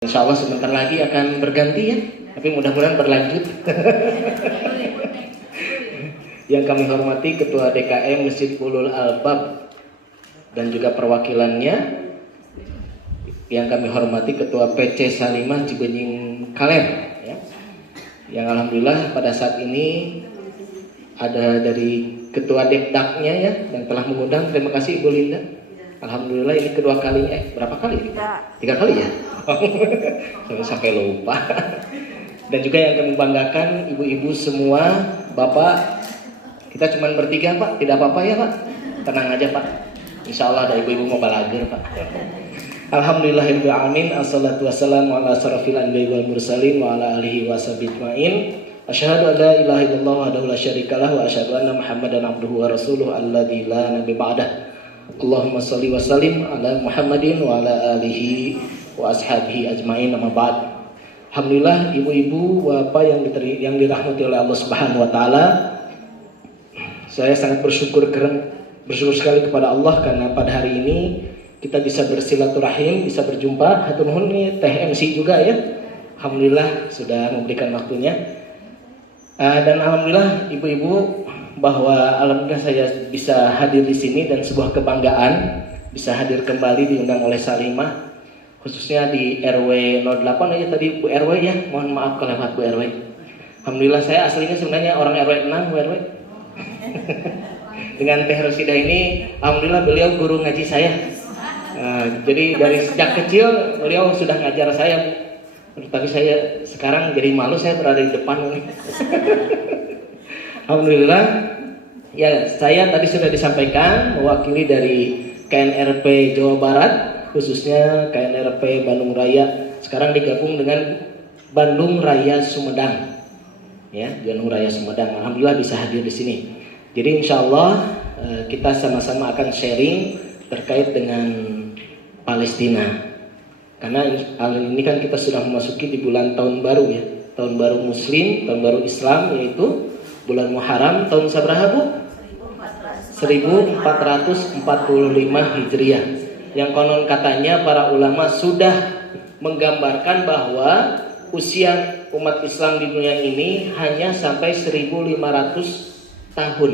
Insya Allah sebentar lagi akan berganti ya, tapi mudah-mudahan berlanjut. Yang kami hormati Ketua DKM Masjid Ulul Albab dan juga perwakilannya. Yang kami hormati Ketua PC Salimah Cibenying Kaler ya. Yang alhamdulillah pada saat ini ada dari Ketua Dekdaknya ya, yang telah mengundang. Terima kasih Ibu Linda. Alhamdulillah ini kedua kalinya. Berapa kali? Tiga kali ya? Sampai lupa. Dan juga yang kami banggakan ibu-ibu semua, bapak. Kita cuma bertiga Pak, tidak apa-apa ya Pak. Tenang aja Pak. Insya Allah ada ibu-ibu mau balaghir Pak. Alhamdulillahirabbil alamin. Assalatu wassalamu ala asrofil anbiya'i wal mursalin wa ala alihi washabihi ajmain. Asyhadu an la ilaha illallah wahdahu la syarikalah wa asyhadu anna Muhammadan abduhu wa rasuluhu alladzi la nabiyya ba'dah. Allahumma shalli wa sallim ala Muhammadin wa ala alihi wa ashabihi ajmain, amma ba'd. Alhamdulillah ibu-ibu, bapak yang dirahmati oleh Allah Subhanahu wa taala. Saya sangat bersyukur sekali kepada Allah karena pada hari ini kita bisa bersilaturahim, bisa berjumpa. Hatur nuhun nih Teh MC juga ya. Alhamdulillah sudah memberikan waktunya. Dan alhamdulillah ibu-ibu, bahwa alhamdulillah saya bisa hadir di sini dan sebuah kebanggaan bisa hadir kembali diundang oleh Salimah, khususnya di RW 08 aja tadi Bu RW ya, mohon maaf kelewat Bu RW. Alhamdulillah saya aslinya sebenarnya orang RW 6 Bu RW. Dengan Teh Rosida ini alhamdulillah beliau guru ngaji saya. Jadi dari sejak kecil beliau sudah ngajar saya, tapi saya sekarang jadi malu saya berada di depan ini. Alhamdulillah ya, saya tadi sudah disampaikan mewakili dari KNRP Jawa Barat, khususnya KNRP Bandung Raya, sekarang digabung dengan Bandung Raya Sumedang ya, Bandung Raya Sumedang. Alhamdulillah bisa hadir di sini. Jadi insya Allah kita sama-sama akan sharing terkait dengan Palestina, karena ini kan kita sudah memasuki di bulan tahun baru ya, tahun baru Muslim, tahun baru Islam, yaitu bulan Muharram tahun sabraha Bu? 1445 Hijriah. Yang konon katanya para ulama sudah menggambarkan bahwa usia umat Islam di dunia ini hanya sampai 1500 tahun.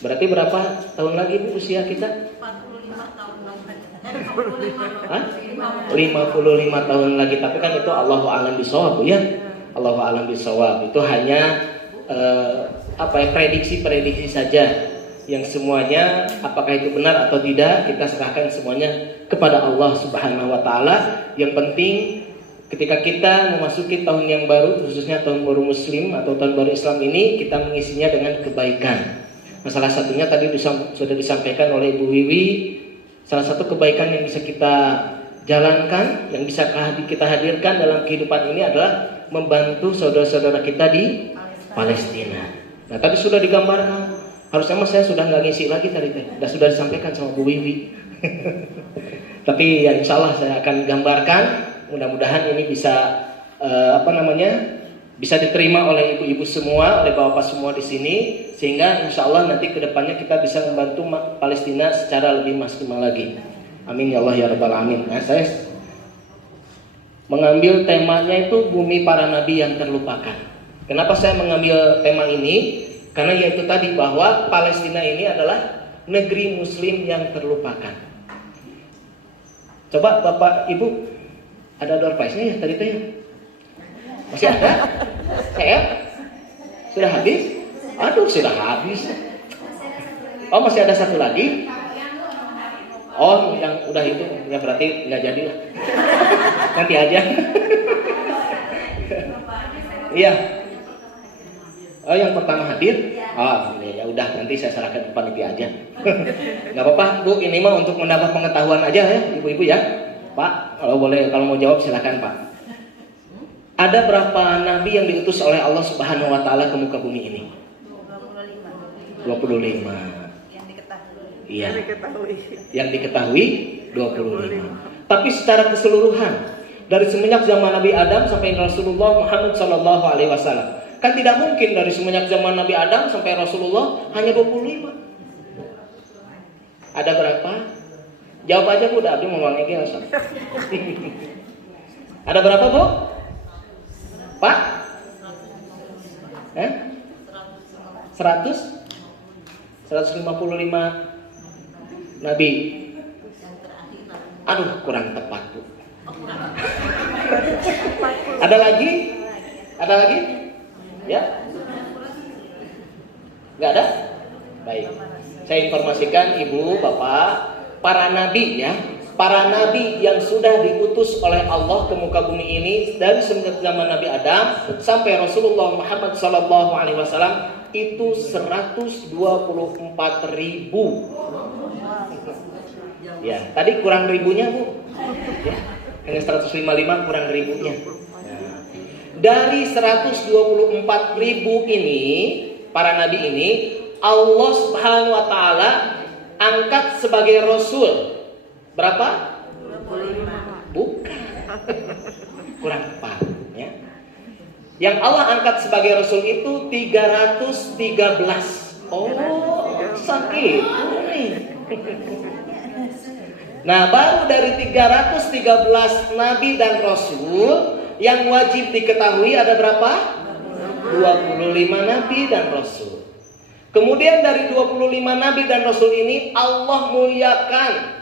Berarti berapa tahun lagi Bu usia kita? 45 tahun lagi. Hah? 55 tahun lagi. Tapi kan itu Allahu a'lam bishawab Bu ya. Allahu a'lam bishawab. Itu hanya prediksi saja, yang semuanya apakah itu benar atau tidak kita serahkan semuanya kepada Allah Subhanahu wa taala. Yang penting ketika kita memasuki tahun yang baru, khususnya tahun baru Muslim atau tahun baru Islam ini, kita mengisinya dengan kebaikan. Salah satunya tadi sudah disampaikan oleh Ibu Wiwi, salah satu kebaikan yang bisa kita jalankan, yang bisa kita hadirkan dalam kehidupan ini adalah membantu saudara-saudara kita di Palestina. Nah tadi sudah digambarkan, harusnya saya sudah nggak ngisi lagi tadi sudah disampaikan sama Bu Wiwi. Tapi ya insya Allah saya akan gambarkan, mudah-mudahan ini bisa bisa diterima oleh ibu-ibu semua, oleh bapak semua di sini, sehingga insya Allah nanti kedepannya kita bisa membantu Palestina secara lebih maksimal lagi. Amin ya Allah ya Rabbal Alamin. Nah saya mengambil temanya itu bumi para nabi yang terlupakan. Kenapa saya mengambil tema ini? Karena yaitu tadi bahwa Palestina ini adalah negeri Muslim yang terlupakan. Coba Bapak Ibu, ada door prize-nya ya tadi teh? Masih ada? Saya? Sudah habis? Aduh, sudah habis. Oh, masih ada satu lagi? Oh, yang udah itu ya berarti nggak jadi lah. Nanti aja. Iya. Oh, yang pertama hadir? Oh, ya udah nanti saya serahkan ke panitia aja. Nggak apa-apa Bu, ini mah untuk mendapat pengetahuan aja ya ibu-ibu ya. Pak, kalau mau jawab silakan Pak. Ada berapa nabi yang diutus oleh Allah Subhanahu wa taala ke muka bumi ini? 25. Yang diketahui. Iya. Yang diketahui 25. Tapi secara keseluruhan dari semenjak zaman Nabi Adam sampai Rasulullah Muhammad SAW, kan tidak mungkin dari semenjak zaman Nabi Adam sampai Rasulullah hanya 25. Ada berapa? Jawab aja Bu, Abdi mau ngomong Ada berapa, Bu? Pak? 155 nabi. Aduh, kurang tepat, Bu. Ada lagi? Ada lagi? Ya? Nggak ada? Baik. Saya informasikan Ibu, Bapak, para nabi ya. Para nabi yang sudah diutus oleh Allah ke muka bumi ini dari semenjak zaman Nabi Adam sampai Rasulullah Muhammad SAW itu 124.000. Ya, tadi kurang ribunya, Bu. Ya, hanya 155 kurang ribunya. Nah, dari 124.000 ini, para nabi ini Allah Subhanahu wa taala angkat sebagai rasul. Berapa? 25. Bukan. Kurang tepat ya. Yang Allah angkat sebagai rasul itu 313. Oh, sakit. Nah, baru dari 313 nabi dan rasul yang wajib diketahui ada berapa? 25 nabi dan rasul. Kemudian dari 25 nabi dan rasul ini Allah muliakan.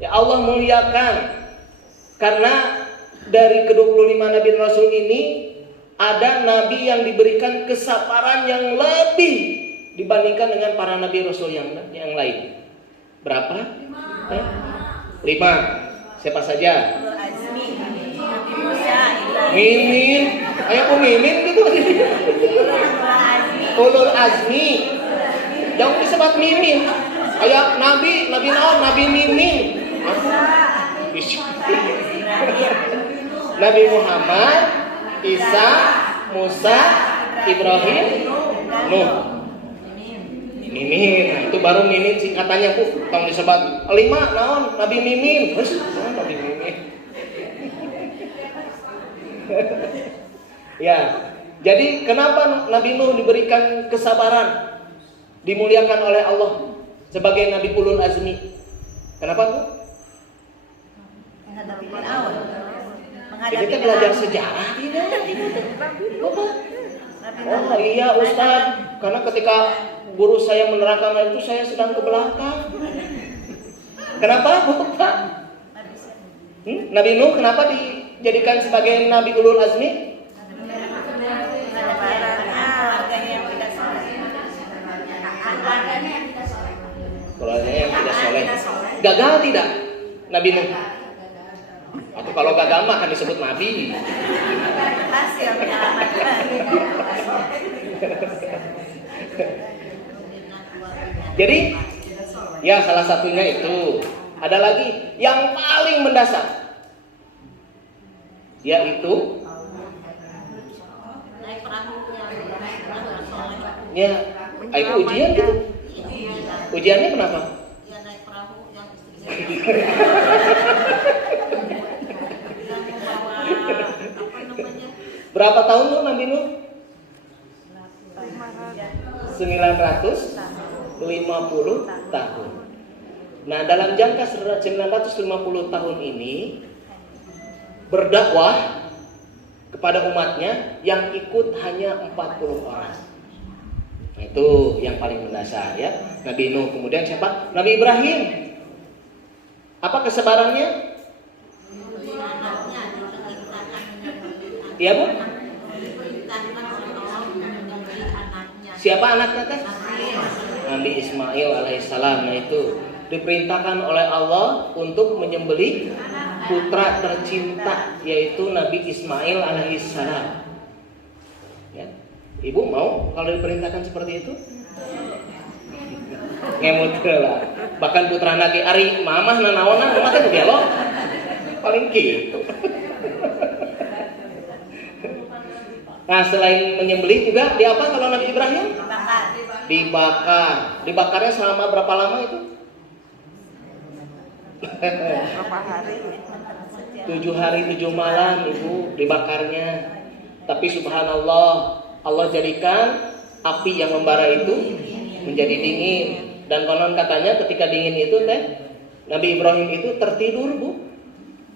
Ya, Allah muliakan karena dari ke-25 nabi dan rasul ini ada nabi yang diberikan kesabaran yang lebih dibandingkan dengan para nabi rasul yang lain. Berapa? 5. Siapa saja? Mimin. Ayo kok Mimin gitu. Ulul azmi. Jangan disebut Mimin. Kayak nabi naon, nabi Mimin. Nabi Muhammad, Isa, Musa, Ibrahim, Nuh. Mimin, nah, itu baru Mimin singkatannya, Bu. Tong disebut 5 naon, Nabi Mimin. Terus Nabi Mimin. Ya, jadi kenapa Nabi Nuh diberikan kesabaran, dimuliakan oleh Allah sebagai Nabi Ulul Azmi? Kenapa, Bu? Ini kita belajar sejarah tidak? Oh iya Ustaz, karena ketika guru saya menerangkan hal itu saya sedang ke belakang. Kenapa, Bu? Nabi Nuh kenapa dijadikan sebagai Nabi Ulul Azmi? Keluarganya yang tidak soleh. Gagal tidak Nabi Nuh? Atau kalau gagal mah akan disebut Nabi. Jadi ya salah satunya itu. Ada lagi yang paling mendasar, yaitu naik perahu ya itu ujian gitu. Ujiannya kenapa? ya naik perahu yang istrinya yang membawa apa namanya. Berapa tahun tuh Nabi Nuh? 950 tahun. Nah, dalam jangka 950 tahun ini berdakwah kepada umatnya yang ikut hanya 40 orang. Nah, itu yang paling mendasar ya. Nabi Nuh, kemudian siapa? Nabi Ibrahim. Apa kesebarannya? Iya, Bu? Siapa anaknya teh? Nabi Ismail alaihissalam. Nah, itu diperintahkan oleh Allah untuk menyembelih putra tercinta yaitu Nabi Ismail alaihissalam. Ya. Ibu mau kalau diperintahkan seperti itu? Ngemut lah. Bahkan putra Nabi Ari mamah nanaonan rumah teh belok. Paling gitu. Nah, selain menyembelih juga di apa kalau Nabi Ibrahim? Dibakar. Dibakarnya selama berapa lama itu? Berapa hari? 7 hari 7 malam Ibu dibakarnya. Tapi subhanallah, Allah jadikan api yang membara itu menjadi dingin. Dan konon katanya ketika dingin itu teh Nabi Ibrahim itu tertidur, Bu.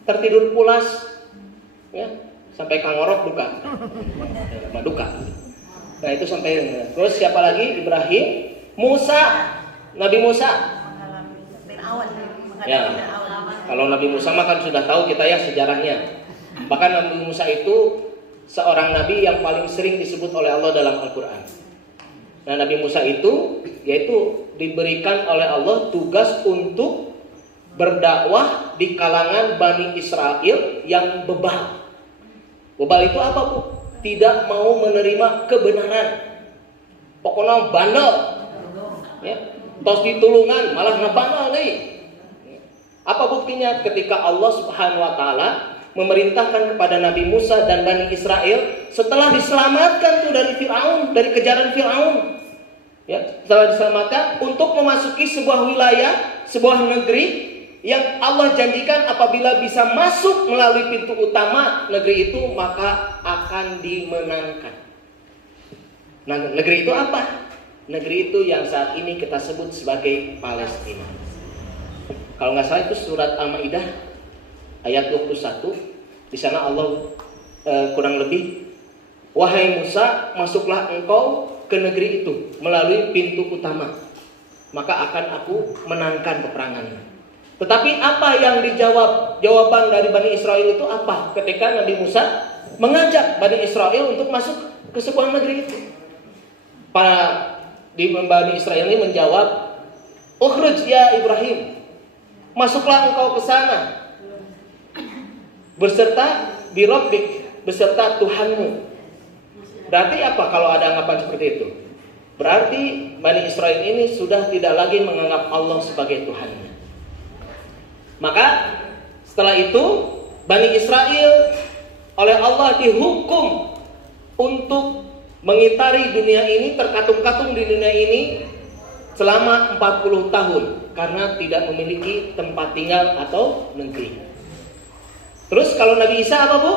Tertidur pulas. Ya, sampai kangorok duka. Duka. Nah, itu sampai. Terus siapa lagi? Ibrahim, Musa, Nabi Musa. Ya. Kalau Nabi Musa mah kan sudah tahu kita ya sejarahnya. Bahkan Nabi Musa itu seorang nabi yang paling sering disebut oleh Allah dalam Al-Qur'an. Nah, Nabi Musa itu yaitu diberikan oleh Allah tugas untuk berdakwah di kalangan Bani Israel yang bebal. Bebal itu apa, Bu? Tidak mau menerima kebenaran. Pokoknya bandel. Ya, tos ditulungan malah ngabandel nih. Apa buktinya? Ketika Allah Subhanahu wa taala memerintahkan kepada Nabi Musa dan Bani Israel setelah diselamatkan tuh dari Firaun, dari kejaran Firaun. Ya, setelah diselamatkan untuk memasuki sebuah wilayah, sebuah negeri yang Allah janjikan apabila bisa masuk melalui pintu utama negeri itu maka akan dimenangkan. Nah, negeri itu apa? Negeri itu yang saat ini kita sebut sebagai Palestina. Kalau nggak salah itu surat Al-Maidah ayat 21. Di sana Allah kurang lebih, wahai Musa, masuklah engkau ke negeri itu melalui pintu utama, maka akan aku menangkan peperangannya. Tetapi apa yang dijawab? Jawaban dari Bani Israel itu apa? Ketika Nabi Musa mengajak Bani Israel untuk masuk ke sebuah negeri itu, Bani Israel ini menjawab, "Ukhruj ya Ibrahim, masuklah engkau ke sana beserta birabbik, beserta Tuhanmu." Berarti apa kalau ada anggapan seperti itu? Berarti Bani Israel ini sudah tidak lagi menganggap Allah sebagai Tuhannya. Maka setelah itu Bani Israel oleh Allah dihukum untuk mengitari dunia ini, terkatung-katung di dunia ini selama 40 tahun karena tidak memiliki tempat tinggal atau negeri. Terus kalau Nabi Isa apa, Bu?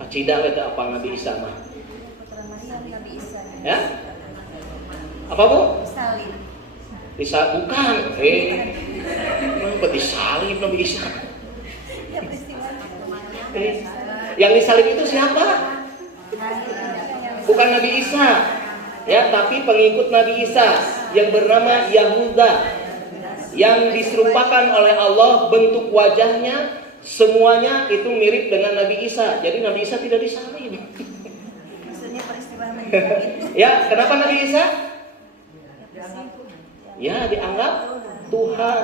Acidah itu apa Nabi Isa mah? Nabi Isa. Ya? Apa, Bu? Salib. Isa bukan. Kenapa disalib Nabi Isa? Ya peristiwa Yang disalib itu siapa? Bukan Nabi Isa. Ya, tapi pengikut Nabi Isa yang bernama Yahuda, yang diserupakan oleh Allah bentuk wajahnya semuanya itu mirip dengan Nabi Isa. Jadi Nabi Isa tidak disalib. Maksudnya peristiwa Ya, kenapa Nabi Isa? Ya, dianggap Tuhan,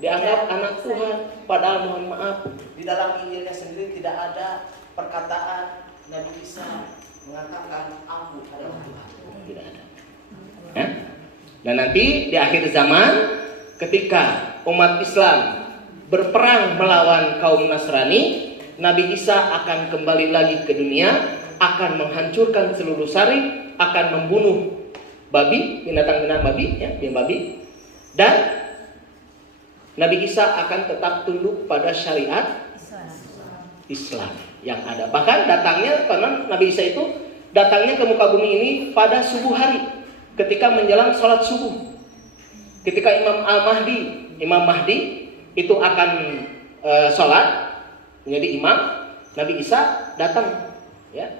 dianggap anak Tuhan. Padahal mohon maaf, di dalam Injilnya sendiri tidak ada perkataan Nabi Isa mengatakan aku adalah Tuhan. Tidak ada. Ya? Dan nanti di akhir zaman ketika umat Islam berperang melawan kaum Nasrani, Nabi Isa akan kembali lagi ke dunia, akan menghancurkan seluruh syarif, akan membunuh babi, binatang-binatang babi, ya, babi, dan Nabi Isa akan tetap tunduk pada syariat Islam yang ada. Bahkan datangnya, karena Nabi Isa itu datangnya ke muka bumi ini pada subuh hari, ketika menjelang sholat subuh. Ketika Imam Mahdi itu akan sholat menjadi imam, Nabi Isa datang, ya.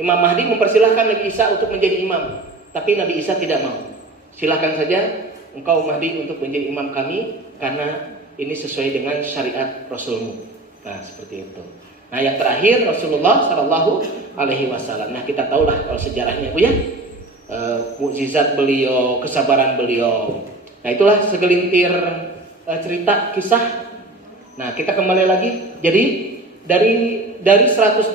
Imam Mahdi mempersilahkan Nabi Isa untuk menjadi imam, tapi Nabi Isa tidak mau. Silahkan saja engkau Mahdi untuk menjadi imam kami, karena ini sesuai dengan syariat Rasulmu. Nah, seperti itu. Nah, yang terakhir Rasulullah Shallallahu Alaihi Wasallam. Nah, kita tahulah kalau sejarahnya, Bu, ya, mukjizat beliau, kesabaran beliau. Nah, itulah segelintir cerita kisah. Nah, kita kembali lagi. Jadi dari 124.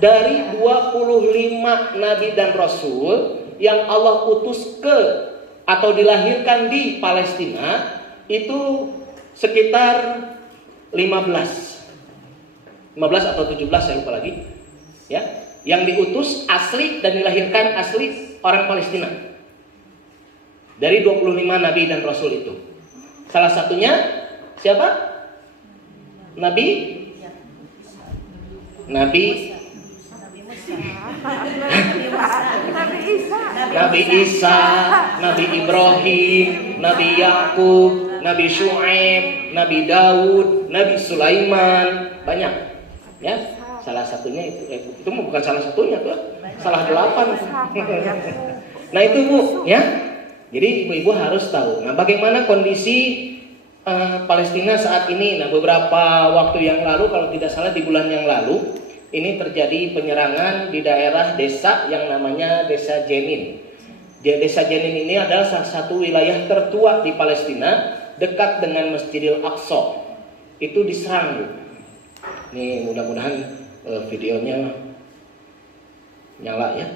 Dari 25 nabi dan rasul yang Allah utus atau dilahirkan di Palestina itu sekitar 15 atau 17, saya lupa lagi, ya, yang diutus asli dan dilahirkan asli orang Palestina. Dari 25 nabi dan rasul itu, salah satunya siapa? Nabi Nabi Isa, Nabi Ibrahim, Nabi Yakub, Nabi Syuaib, Nabi Daud, Nabi Sulaiman, banyak. Ya, salah satunya itu bukan salah satunya tuh, salah 8. Nah itu Bu, ya. Jadi ibu-ibu harus tahu. Nah bagaimana kondisi Palestina saat ini? Nah beberapa waktu yang lalu, kalau tidak salah di bulan yang lalu, ini terjadi penyerangan di daerah desa yang namanya Desa Jenin. Desa Jenin ini adalah salah satu wilayah tertua di Palestina, dekat dengan Masjidil Aqsa. Itu diserang Bu. Ini mudah-mudahan videonya nyala ya.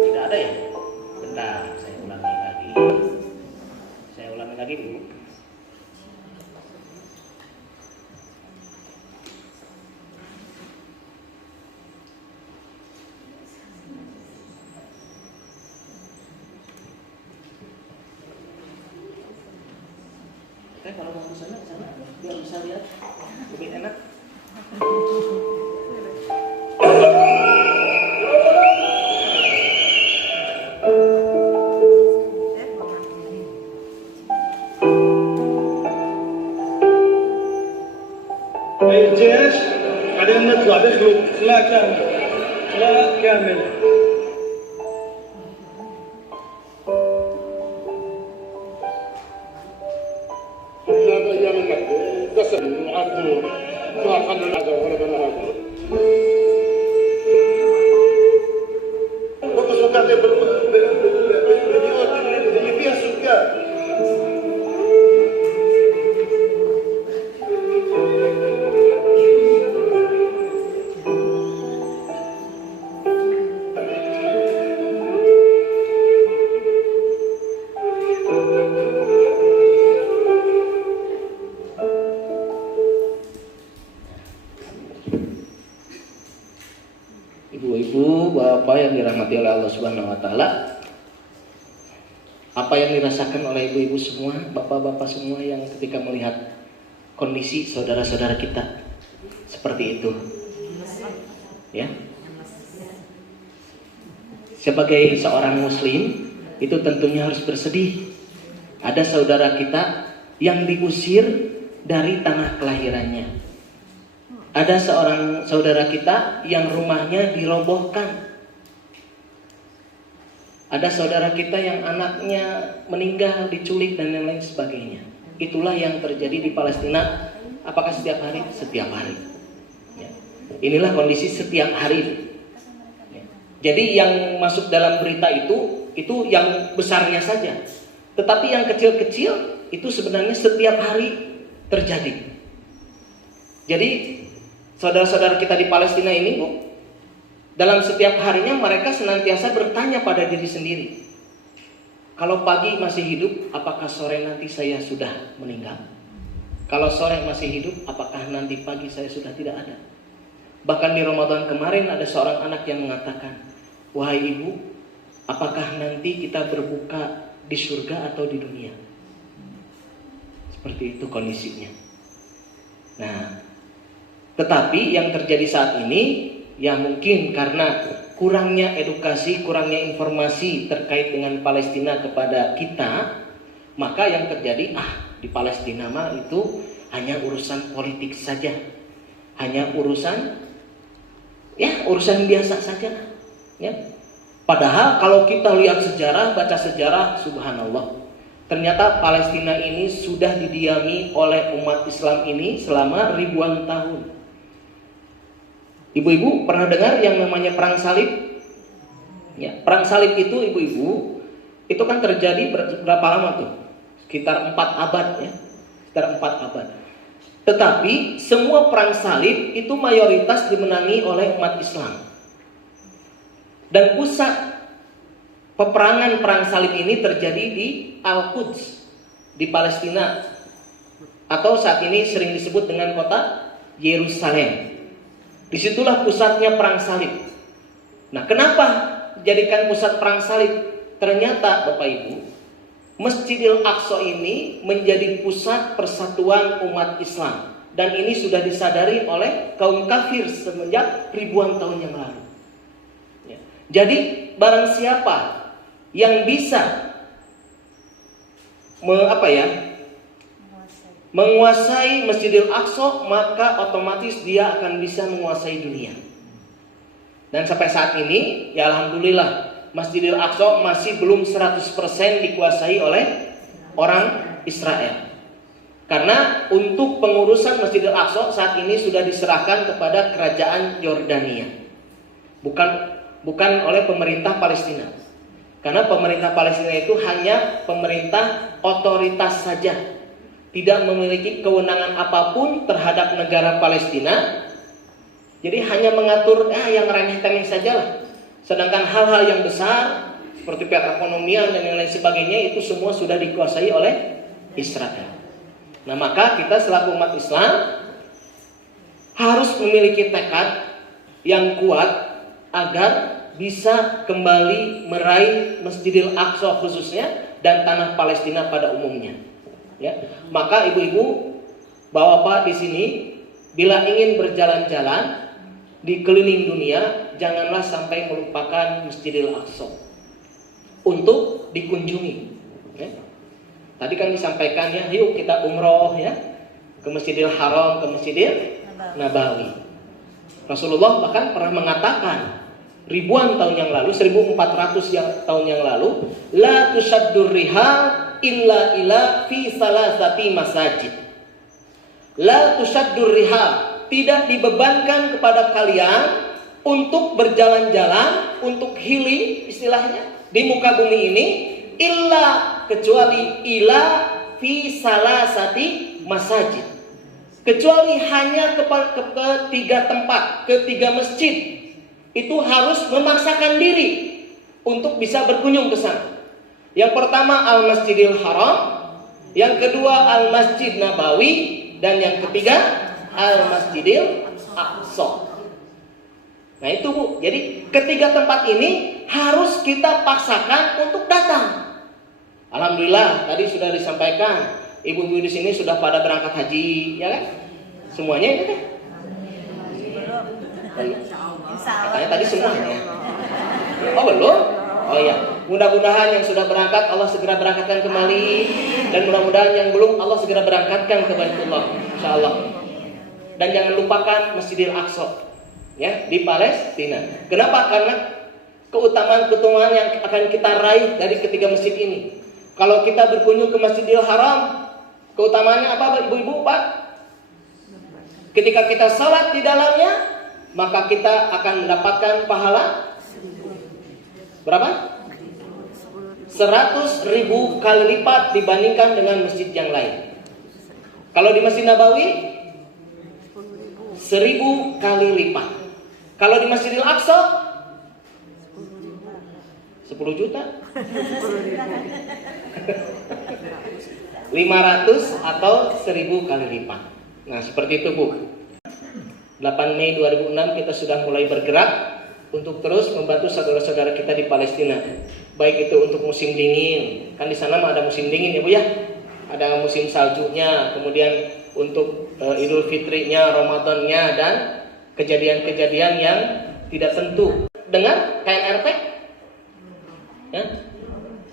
Tidak ada ya? Bentar, saya ulangi lagi. Saya ulangi lagi dulu. Kalau mau ke sana biar bisa lihat lebih enak. الجيش بعدين نطلع دخلوا خلاء كامل خلاء كامل هذا ايام المكه قسم عبدوا ما خلوا العدو ولا بلا هذا وقصوا قاعدين بالبيوت اللي فيها سكان Ibu-ibu, bapak yang dirahmati oleh Allah Subhanahu wa taala, apa yang dirasakan oleh ibu-ibu semua, bapak-bapak semua yang ketika melihat kondisi saudara-saudara kita seperti itu? Ya. Sebagai seorang muslim, itu tentunya harus bersedih. Ada saudara kita yang diusir dari tanah kelahirannya. Ada seorang saudara kita yang rumahnya dirobohkan. Ada saudara kita yang anaknya meninggal, diculik dan lain-lain sebagainya. Itulah yang terjadi di Palestina. Apakah setiap hari? Setiap hari. Ya. Inilah kondisi setiap hari. Ya. Jadi yang masuk dalam berita itu yang besarnya saja. Tetapi yang kecil-kecil itu sebenarnya setiap hari terjadi. Jadi saudara-saudara kita di Palestina ini Bu, dalam setiap harinya mereka senantiasa bertanya pada diri sendiri, kalau pagi masih hidup, apakah sore nanti saya sudah meninggal? Kalau sore masih hidup, apakah nanti pagi saya sudah tidak ada? Bahkan di Ramadan kemarin ada seorang anak yang mengatakan, wahai ibu, apakah nanti kita berbuka di surga atau di dunia? Seperti itu kondisinya. Nah, tetapi yang terjadi saat ini, ya mungkin karena kurangnya edukasi, kurangnya informasi terkait dengan Palestina kepada kita, maka yang terjadi, di Palestina mah itu hanya urusan politik saja, hanya urusan biasa saja, ya. Padahal kalau kita lihat sejarah, baca sejarah, subhanallah, ternyata Palestina ini sudah didiami oleh umat Islam ini selama ribuan tahun. Ibu-ibu pernah dengar yang namanya perang salib? Ya, perang salib itu ibu-ibu, itu kan terjadi berapa lama tuh? Sekitar 4 abad ya. Sekitar 4 abad. Tetapi semua perang salib itu mayoritas dimenangi oleh umat Islam. Dan pusat peperangan perang salib ini terjadi di Al-Quds, di Palestina, atau saat ini sering disebut dengan kota Yerusalem. Disitulah pusatnya perang salib. Nah, kenapa dijadikan pusat perang salib? Ternyata Bapak Ibu, Masjidil Aqsa ini menjadi pusat persatuan umat Islam, dan ini sudah disadari oleh kaum kafir semenjak ribuan tahun yang lalu. Ya. Jadi barang siapa yang bisa menguasai Masjidil Aqsa, maka otomatis dia akan bisa menguasai dunia. Dan sampai saat ini, ya alhamdulillah, Masjidil Aqsa masih belum 100% dikuasai oleh orang Israel. Karena untuk pengurusan Masjidil Aqsa saat ini sudah diserahkan kepada kerajaan Yordania. Bukan oleh pemerintah Palestina. Karena pemerintah Palestina itu hanya pemerintah otoritas saja. Tidak memiliki kewenangan apapun terhadap negara Palestina. Jadi hanya mengatur yang remeh-temeh sajalah. Sedangkan hal-hal yang besar seperti perekonomian dan yang lain sebagainya itu semua sudah dikuasai oleh Israel. Nah, maka kita selaku umat Islam harus memiliki tekad yang kuat agar bisa kembali meraih Masjidil Aqsa khususnya dan tanah Palestina pada umumnya. Ya, maka ibu-ibu, bapak-bapak di sini bila ingin berjalan-jalan di keliling dunia, janganlah sampai melupakan Masjidil Aqsa untuk dikunjungi. Ya. Tadi kan disampaikan ya, yuk kita umroh ya ke Masjidil Haram, ke Masjidil Nabawi. Rasulullah bahkan pernah mengatakan ribuan tahun yang lalu, 1400 tahun yang lalu, la tusaddur rihal illa ila fi salasati masajid. La tusaddur rihal, tidak dibebankan kepada kalian untuk berjalan-jalan, untuk healing istilahnya di muka bumi ini, illa kecuali ila fi salasati masajid, kecuali hanya ke tiga tempat, ke tiga masjid. Itu harus memaksakan diri untuk bisa berkunjung ke sana. Yang pertama Al-Masjidil Haram, yang kedua Al-Masjid Nabawi, dan yang ketiga Al-Masjidil Aqsa. Nah itu Bu, jadi ketiga tempat ini harus kita paksakan untuk datang. Alhamdulillah tadi sudah disampaikan, ibu-ibu di sini sudah pada berangkat haji, ya kan? Semuanya itu kan? Katanya tadi semuanya. Oh belum? Oh iya. Mudah-mudahan yang sudah berangkat Allah segera berangkatkan kembali, dan mudah-mudahan yang belum Allah segera berangkatkan ke Baitullah, insyaallah. Dan jangan lupakan Masjidil Aqsa, ya, di Palestina. Kenapa? Karena keutamaan-keutamaan yang akan kita raih dari ketiga masjid ini. Kalau kita berkunjung ke Masjidil Haram, keutamaannya apa ibu-ibu, Pak? Ketika kita salat di dalamnya, maka kita akan mendapatkan pahala berapa? 100.000 kali lipat dibandingkan dengan masjid yang lain. Kalau di Masjid Nabawi 1000 kali lipat. Kalau di Masjidil Aqsa 10 juta 500 atau 1000 kali lipat. Nah seperti itu Bu. 8 Mei 2006 kita sudah mulai bergerak untuk terus membantu saudara-saudara kita di Palestina. Baik itu untuk musim dingin, kan di sana ada musim dingin ya Bu ya. Ada musim saljunya, kemudian untuk Idul Fitrinya, Ramadannya, dan kejadian-kejadian yang tidak tentu. Dengar KNRT? Ya?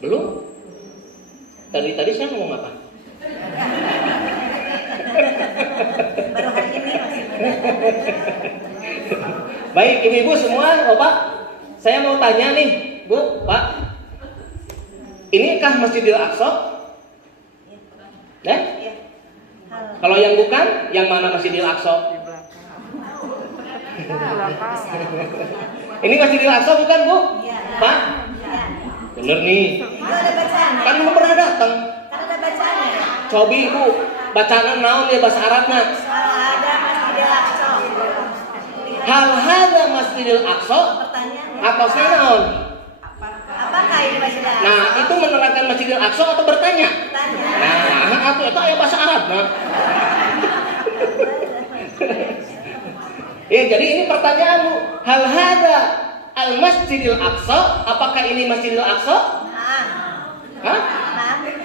Belum? Tadi saya ngomong apa? Baru hari ini masih. Baik, ibu-ibu semua, Bapak, saya mau tanya nih, Bu, Pak. Inikah Masjidil Aqsa? Ya? Kalau yang bukan, yang mana Masjidil Aqsa? Ini Masjidil Aqsa bukan, Bu? Pak? Bener nih. Itu ada bacaan. Kan belum pernah datang. Kan ada bacaannya. Coba Ibu, bacaan naon ya bahasa Arabna. Ada Masjidil Aqsa. Hal hada Masjidil Aqsa Pertanyaannya. atau naon? Apakah ini Masjidil Aqsa? Nah, itu menerangkan Masjidil Aqsa atau bertanya? Tanya. Nah, itu ya bahasa Arab, nah. Ya, jadi ini pertanyaan Bu. Hal hada al Masjidil Aqsa, apakah ini Masjidil Aqsa? Nah. Hah? Nah.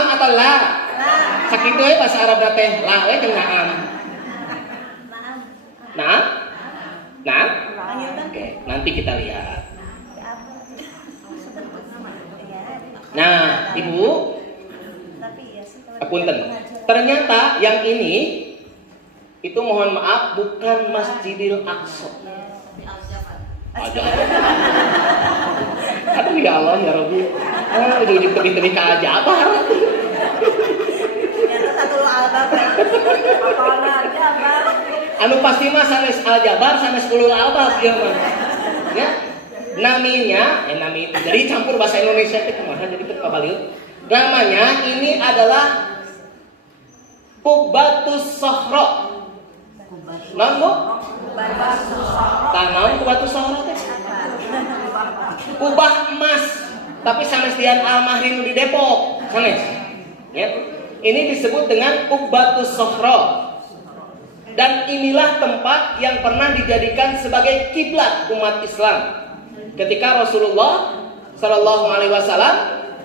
naam atau la? Sakitu we bahasa Arab teh la we jeung naam. Naam? Naam? Oke, nanti kita lihat. Nah, Ibu, apunten. Ternyata yang ini itu mohon maaf bukan Masjidil Aqsa. Aduh ya Allah ya Rabbi. Ujung tepi-tepi ka Jabar. Ternyata satu albab ya. Apaan Jabar? Anu pasti mah sanes Al-Jabar sanes ulul albab ya mah. Ya. Namanya, jadi campur bahasa Indonesia itu kumaha jadi teu kabalieu. Namanya ini adalah Qubatus Sohro. Naon Bu? Naon Qubatus Sohro teh? Kubah emas, tapi sanes dian Al-Mahrin di Depok, sanes. Ya. Ini disebut dengan Qubatus Sohro. Dan inilah tempat yang pernah dijadikan sebagai kiblat umat Islam. Ketika Rasulullah Shallallahu Alaihi Wasallam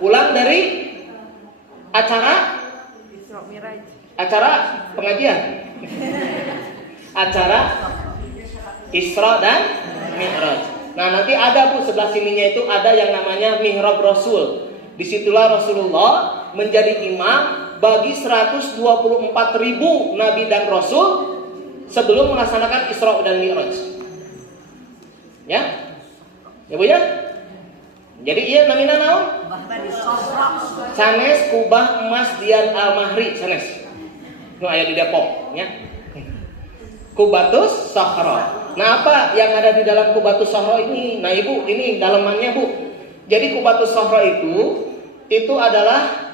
pulang dari acara pengajian, acara Isra dan Mi'raj. Nah nanti ada Bu sebelah sininya itu ada yang namanya Mihrab Rasul. Disitulah Rasulullah menjadi imam bagi 124.000 nabi dan rasul sebelum melaksanakan Isra dan Mi'raj. Ya? Ya Bu ya? Jadi iya namina naon? Sanes kubah emas dian Al-Mahri sanes. Nu aya di Depok, ya. Qubatus Sohro. Nah, apa yang ada di dalam Qubatus Sohro ini? Nah, Ibu, ini dalemannya, Bu. Jadi Qubatus Sohro itu adalah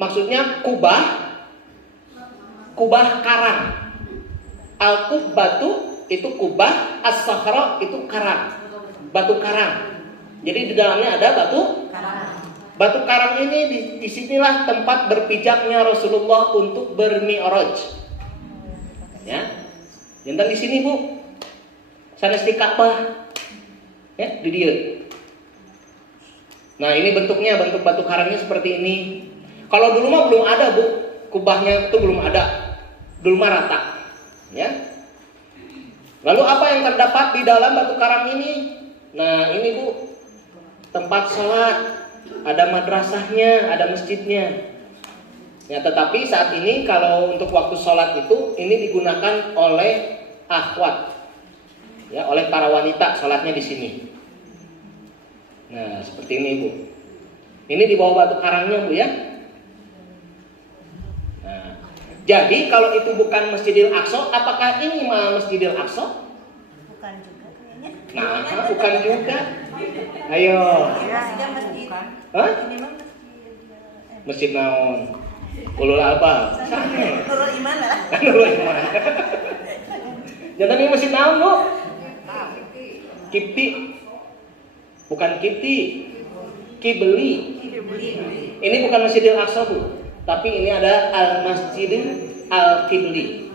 maksudnya kubah karang. Al-Qubbatu itu kubah, As-Sohro itu karang. Batu karang. Jadi di dalamnya ada batu karang. Batu karang ini disinilah tempat berpijaknya Rasulullah untuk bermi'raj. Ya. Jantan di sini Bu. Sanes di Ka'bah. Ya, di dieu. Nah, ini bentuk batu karangnya seperti ini. Kalau dulu mah belum ada, Bu. Kubahnya itu belum ada. Dulu mah rata. Ya. Lalu apa yang terdapat di dalam batu karang ini? Nah, ini Bu. Tempat sholat, ada madrasahnya, ada masjidnya. Ya, tetapi saat ini kalau untuk waktu sholat itu ini digunakan oleh akhwat, ya, oleh para wanita sholatnya di sini. Nah, seperti ini Bu. Ini di bawah batu karangnya Bu ya. Nah, jadi kalau itu bukan Masjidil Aqsa, apakah ini Masjidil Aqsa? Bukan juga kayaknya. Nah, bukan juga. Ayo. Masjid. Hah? Ini mah Masjid naon? Ulul Albab. Nurul Iman lah. Nurul Iman. Jangan ini masjid naon, Bu? Kipti. Bukan Kipti. Kibli. Ini bukan Masjidil Aqsa, Bu. Tapi ini ada Al-Masjidil Al-Kibli.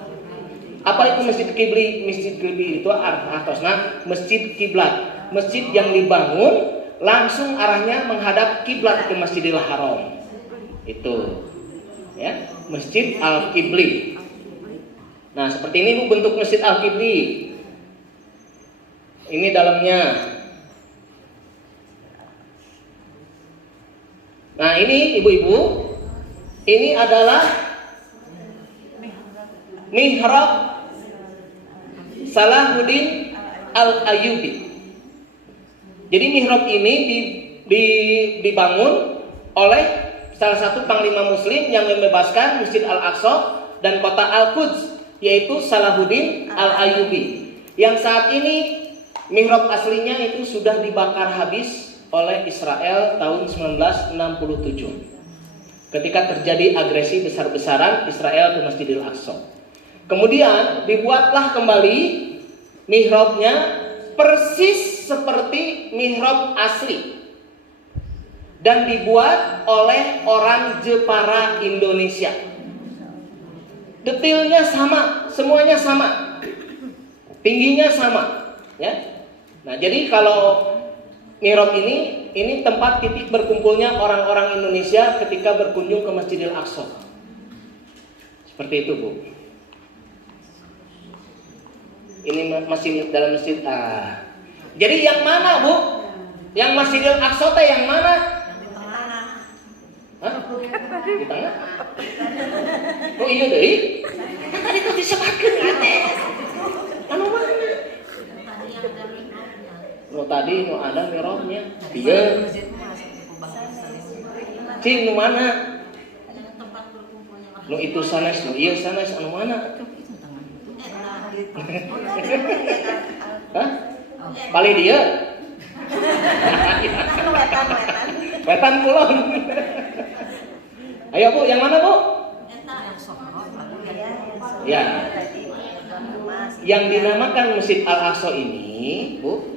Apa itu Masjid Kibli? Masjid Kibli itu artosna masjid kiblat. Masjid yang dibangun langsung arahnya menghadap kiblat ke Masjidil Haram. Itu. Ya, Masjid Al-Kibli. Nah, seperti ini Bu bentuk Masjid Al-Kibli. Ini dalamnya. Nah, ini ibu-ibu, ini adalah mihrab Salahuddin Al-Ayyubi. Jadi mihrab ini dibangun oleh salah satu panglima muslim yang membebaskan Masjid Al-Aqsa dan kota Al-Quds, yaitu Salahuddin Al-Ayyubi. Yang saat ini mihrab aslinya itu sudah dibakar habis oleh Israel tahun 1967. Ketika terjadi agresi besar-besaran Israel ke Masjidil Aqsa. Kemudian dibuatlah kembali mihrabnya persis seperti mihrab asli dan dibuat oleh orang Jepara Indonesia. Detailnya sama, semuanya sama, tingginya sama, ya. Nah, jadi kalau Mihrab ini tempat titik berkumpulnya orang-orang Indonesia ketika berkunjung ke Masjidil Aqsa. Seperti itu, Bu. Ini masih dalam masjid. Jadi yang mana, Bu? Yang Masjidil Aqsa teh yang mana? Yang di tengah. Hah? Di tengah? Oh iya deh. Tadi tuh disebutkan ya teh. Anu mana? Tadi yang ada mihrabnya. Nu tadi nu ada mihrabnya. Iya. Cing nu mana? Yang tempat berkumpulnya. Nu itu sanes, nu iya sanes anu mana? Hah? Kali dia? Wetan kulon. Ayo Bu, yang mana Bu? Ya. Yang dinamakan Masjid Al-Aqsa ini, Bu.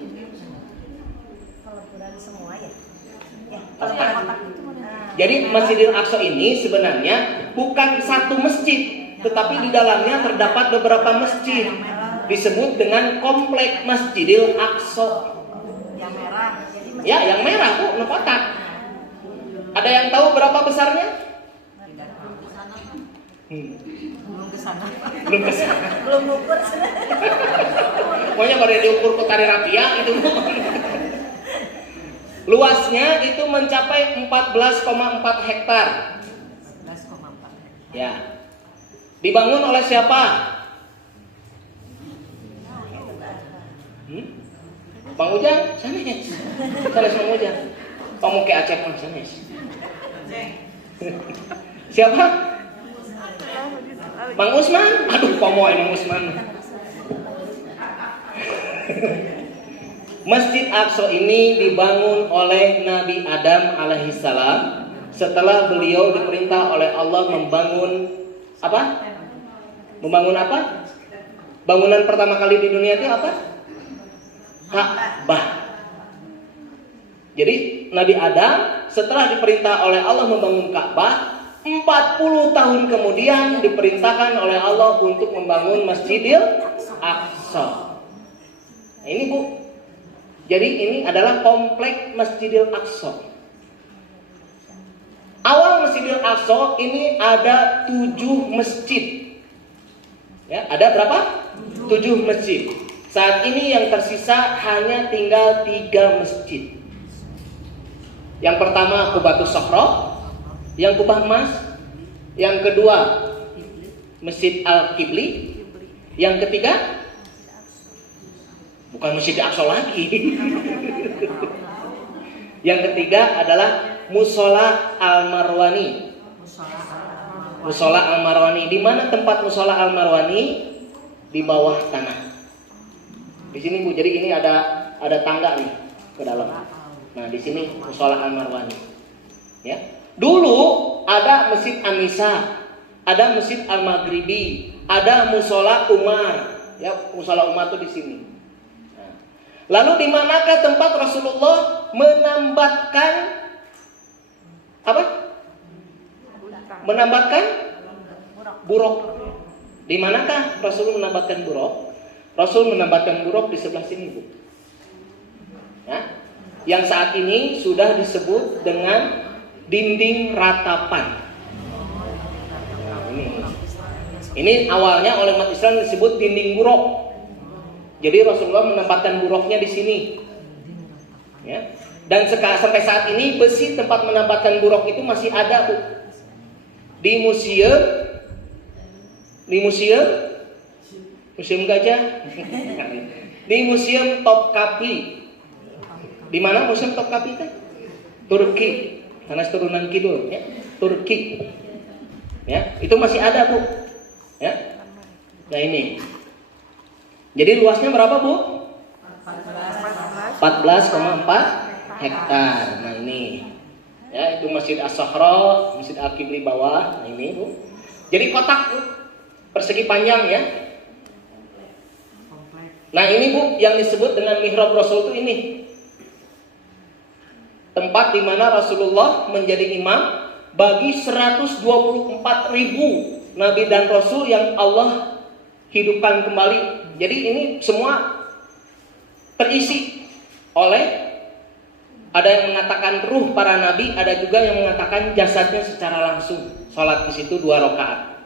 Jadi Masjidil Aqsa ini sebenarnya bukan satu masjid, tetapi di dalamnya terdapat beberapa masjid. Disebut dengan komplek Masjidil Aqsa. Yang merah. Ya, yang merah Bu, nu kotak. Ada yang tahu berapa besarnya? Belum ke sana. Belum besar. Belum ukur. Pokoknya baru diukur ke tari rapiah itu. Luasnya itu mencapai 14,4 hektar. 11,4. Ya. Dibangun oleh siapa? Bang Ujang, sanes. Sanes Bang Ujang. Kamu ke Aceh mah sanes. Siapa? Bang Usman. Aduh, komo Bang Usman. Masjid Aqsa ini dibangun oleh Nabi Adam alaihissalam setelah beliau diperintah oleh Allah membangun apa? Membangun apa? Bangunan pertama kali di dunia itu apa? Ka'bah. Jadi Nabi Adam setelah diperintah oleh Allah membangun Ka'bah, 40 tahun kemudian diperintahkan oleh Allah untuk membangun Masjidil Aqsa. Nah, ini Bu. Jadi ini adalah komplek Masjidil Aqsa. Awal Masjidil Aqsa ini ada 7 masjid. Ya, ada berapa? 7 masjid. Saat ini yang tersisa hanya tinggal 3 masjid. Yang pertama Qubatus Sokhro, yang kubah emas. Yang kedua Masjid Al-Qibli. Yang ketiga bukan Masjid Aqsa lagi. Yang ketiga adalah Musola Al-Marwani. Musola Al-Marwani. Di mana tempat Musola Al-Marwani? Di bawah tanah. Di sini Bu, jadi ini ada tangga nih ke dalam. Nah, di sini Musola Al-Marwani. Ya. Dulu ada Masjid An-Nisa, ada Masjid Al-Maghribi, ada Musola Umar. Ya, Musola Umar itu di sini. Nah. Lalu di manakah tempat Rasulullah menambatkan apa? Menambatkan buruk. Di manakah Rasul menambatkan buruk? Rasul menambatkan buruk di sebelah sini, Bu. Ya. Yang saat ini sudah disebut dengan dinding ratapan. Nah, ini awalnya oleh umat Islam disebut dinding buruk. Jadi Rasulullah menempatkan buruknya di sini. Ya. Dan sampai saat ini besi tempat menempatkan buruk itu masih ada, Bu. Di Museum Gajah, di Museum Topkapi. Di mana Museum Topkapi kan? Turki, karena turunan kidul, ya. Turki, ya, itu masih ada, Bu. Ya, nah ini. Jadi luasnya berapa, Bu? 14,4 hektar. Nah ini, ya, itu Masjid As-Sokhro, Masjid Al-Qibli bawah. Nah ini, Bu. Jadi kotak, Bu, persegi panjang, ya. Nah ini, Bu, yang disebut dengan mihrab Rasul itu ini. Tempat di mana Rasulullah menjadi imam bagi 124.000 nabi dan rasul yang Allah hidupkan kembali. Jadi ini semua terisi oleh Ada yang mengatakan ruh para nabi, ada juga yang mengatakan jasadnya secara langsung. Salat di situ 2 rakaat.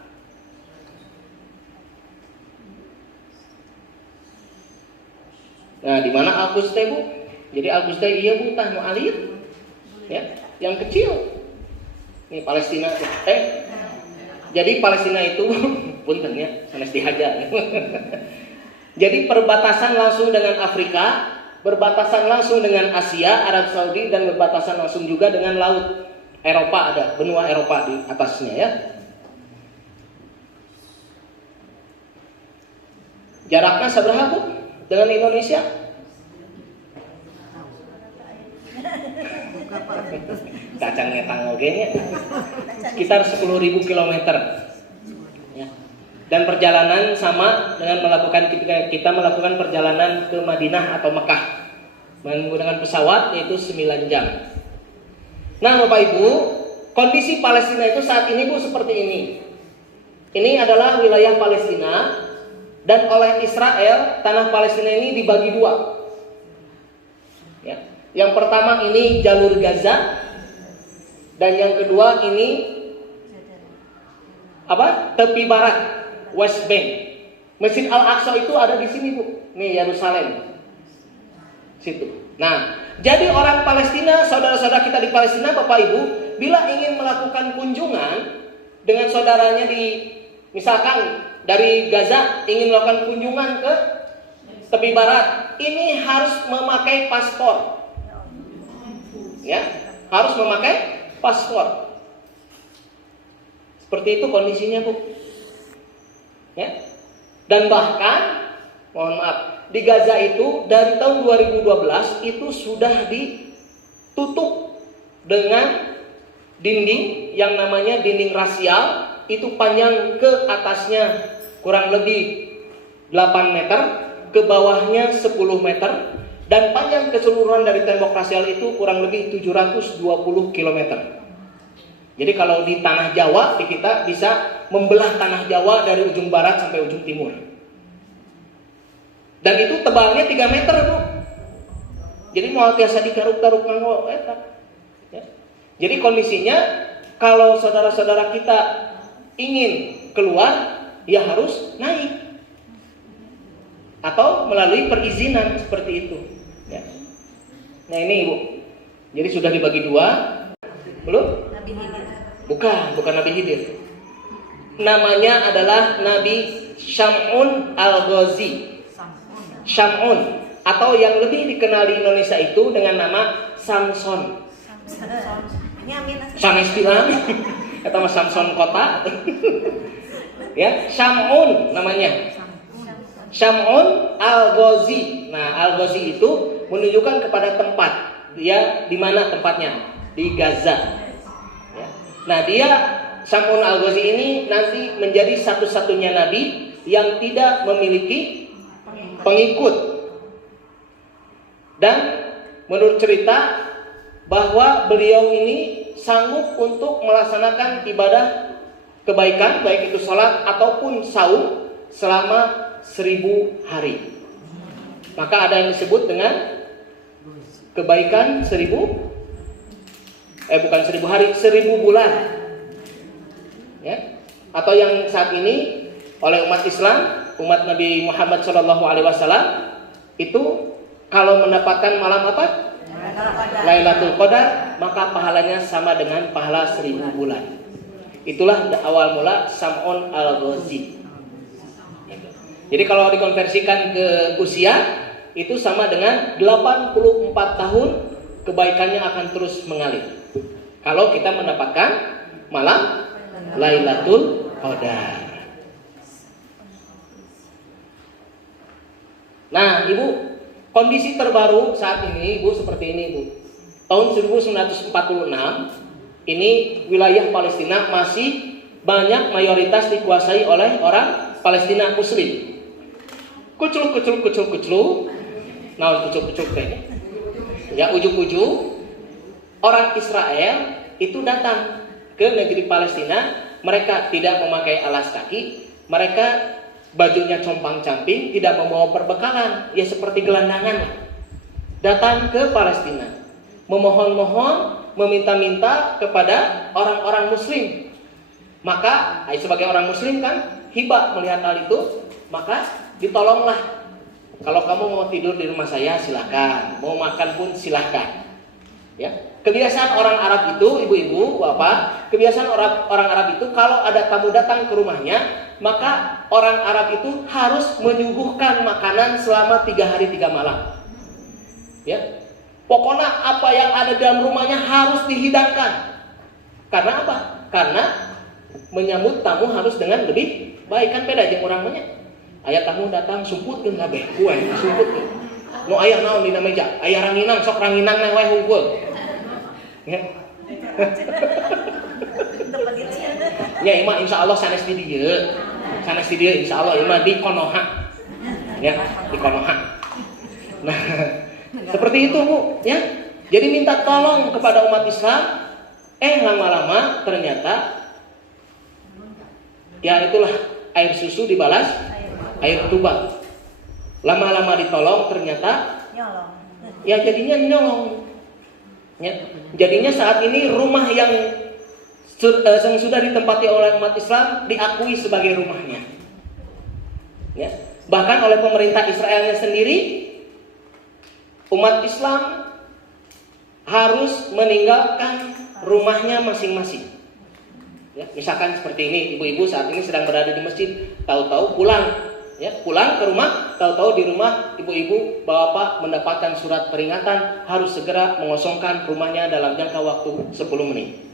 Nah, di mana Al-Quds Bu? Jadi Al-Quds iya Bu, tah nu alit. Ya, yang kecil. Nih Palestina. Jadi Palestina itu punten ya, sanes dihaja. Jadi perbatasan langsung dengan Afrika, berbatasan langsung dengan Asia, Arab Saudi, dan berbatasan langsung juga dengan laut Eropa, ada benua Eropa di atasnya ya. Jaraknya seberapa Bu dengan Indonesia? Kacang ngetang ogenya sekitar 10.000 km ya. Dan perjalanan sama dengan kita melakukan perjalanan ke Madinah atau Mekah menggunakan pesawat, yaitu 9 jam. Nah Bapak Ibu, kondisi Palestina itu saat ini Bu seperti ini. Ini adalah wilayah Palestina, dan oleh Israel tanah Palestina ini dibagi 2 ya. Yang pertama ini jalur Gaza, dan yang kedua ini tepi barat, West Bank. Masjid Al-Aqsa itu ada di sini Bu, nih Yerusalem situ. Nah, jadi orang Palestina, saudara-saudara kita di Palestina, Bapak Ibu, bila ingin melakukan kunjungan dengan saudaranya misalkan dari Gaza ingin melakukan kunjungan ke tepi barat, ini harus memakai paspor. Ya, harus memakai paspor. Seperti itu kondisinya Bu. Ya. Dan bahkan, mohon maaf, di Gaza itu dari tahun 2012 itu sudah ditutup dengan dinding yang namanya dinding rasial, itu panjang ke atasnya kurang lebih 8 meter, ke bawahnya 10 meter, dan panjang keseluruhan dari tembok rasial itu kurang lebih 720 km. Jadi kalau di tanah Jawa, di kita bisa membelah tanah Jawa dari ujung barat sampai ujung timur. Dan itu tebalnya 3 meter Bu. Jadi mau tiasa digaruk-garuk nganggo eta. Ya. Jadi kondisinya kalau saudara-saudara kita ingin keluar, ya harus naik atau melalui perizinan seperti itu. Ya. Nah ini Ibu. Jadi sudah dibagi 2. Belum? Nabi Khidir. Bukan Nabi Khidir. Namanya adalah Nabi Sham'un Al-Ghazi. Sham'un, atau yang lebih dikenal di Indonesia itu dengan nama Samson. Sanes bilang, kata Mas Samson kota. Ya, Sham'un namanya. Sham'un Al-Ghazi. Nah, Al-Ghazi itu menunjukkan kepada tempat. Dia di mana tempatnya? Di Gaza. Ya. Nah, dia Sham'un Al-Ghazi ini nanti menjadi satu-satunya nabi yang tidak memiliki pengikut. Dan menurut cerita bahwa beliau ini sanggup untuk melaksanakan ibadah kebaikan, baik itu sholat ataupun saum, selama 1000 hari. Maka ada yang disebut dengan kebaikan 1000 hari, 1000 bulan. Ya. Atau yang saat ini oleh umat Islam, umat Nabi Muhammad SAW, itu kalau mendapatkan malam apa? Lailatul Qadar, maka pahalanya sama dengan pahala 1000 bulan. Itulah awal mula Sham'un Al-Ghazi. Jadi kalau dikonversikan ke usia, itu sama dengan 84 tahun kebaikannya akan terus mengalir. Kalau kita mendapatkan malam Lailatul Qadar. Nah, Ibu, kondisi terbaru saat ini, Ibu, seperti ini, Ibu. Tahun 1946, ini wilayah Palestina masih banyak mayoritas dikuasai oleh orang Palestina Muslim. Kucul. Nah, kucul teh. Ya, ujung-ujung orang Israel itu datang ke negeri Palestina. Mereka tidak memakai alas kaki, mereka bajunya compang-camping, tidak membawa perbekalan, ya seperti gelandangan. Datang ke Palestina, memohon-mohon, meminta-minta kepada orang-orang muslim. Maka sebagai orang muslim kan hibah melihat hal itu, maka ditolonglah. Kalau kamu mau tidur di rumah saya silakan, mau makan pun silakan. Ya, kebiasaan orang Arab itu, ibu-ibu, bapak, kebiasaan orang Arab itu kalau ada tamu datang ke rumahnya, maka orang Arab itu harus menyuguhkan makanan selama 3 hari 3 malam. Ya, pokoknya apa yang ada dalam rumahnya harus dihidangkan. Karena apa? Karena menyambut tamu harus dengan lebih baik, kan beda jeung urang mah. Aya tamu datang sumputkeun kabeh kue, sumputkeun. Nu aya naon dina meja? Aya ranginang, sok ranginang na wae hungkul. Ya. Ya imah insyaallah sanes di dieu. Sanes di dieu insyaallah imah di Konoha. Ya, di Konoha. Nah, seperti itu Bu, ya. Jadi minta tolong kepada umat Islam. Lama-lama ternyata ya itulah air susu dibalas air tuba. Lama-lama ditolong ternyata Nyolong. ya jadinya nyolong. Ya, jadinya saat ini rumah yang sudah ditempati oleh umat Islam diakui sebagai rumahnya. Ya, bahkan oleh pemerintah Israelnya sendiri, umat Islam harus meninggalkan rumahnya masing-masing. Ya, misalkan seperti ini, ibu-ibu saat ini sedang berada di masjid, tahu-tahu pulang. Ya, pulang ke rumah, tahu-tahu di rumah ibu-ibu, bapak mendapatkan surat peringatan harus segera mengosongkan rumahnya dalam jangka waktu 10 menit.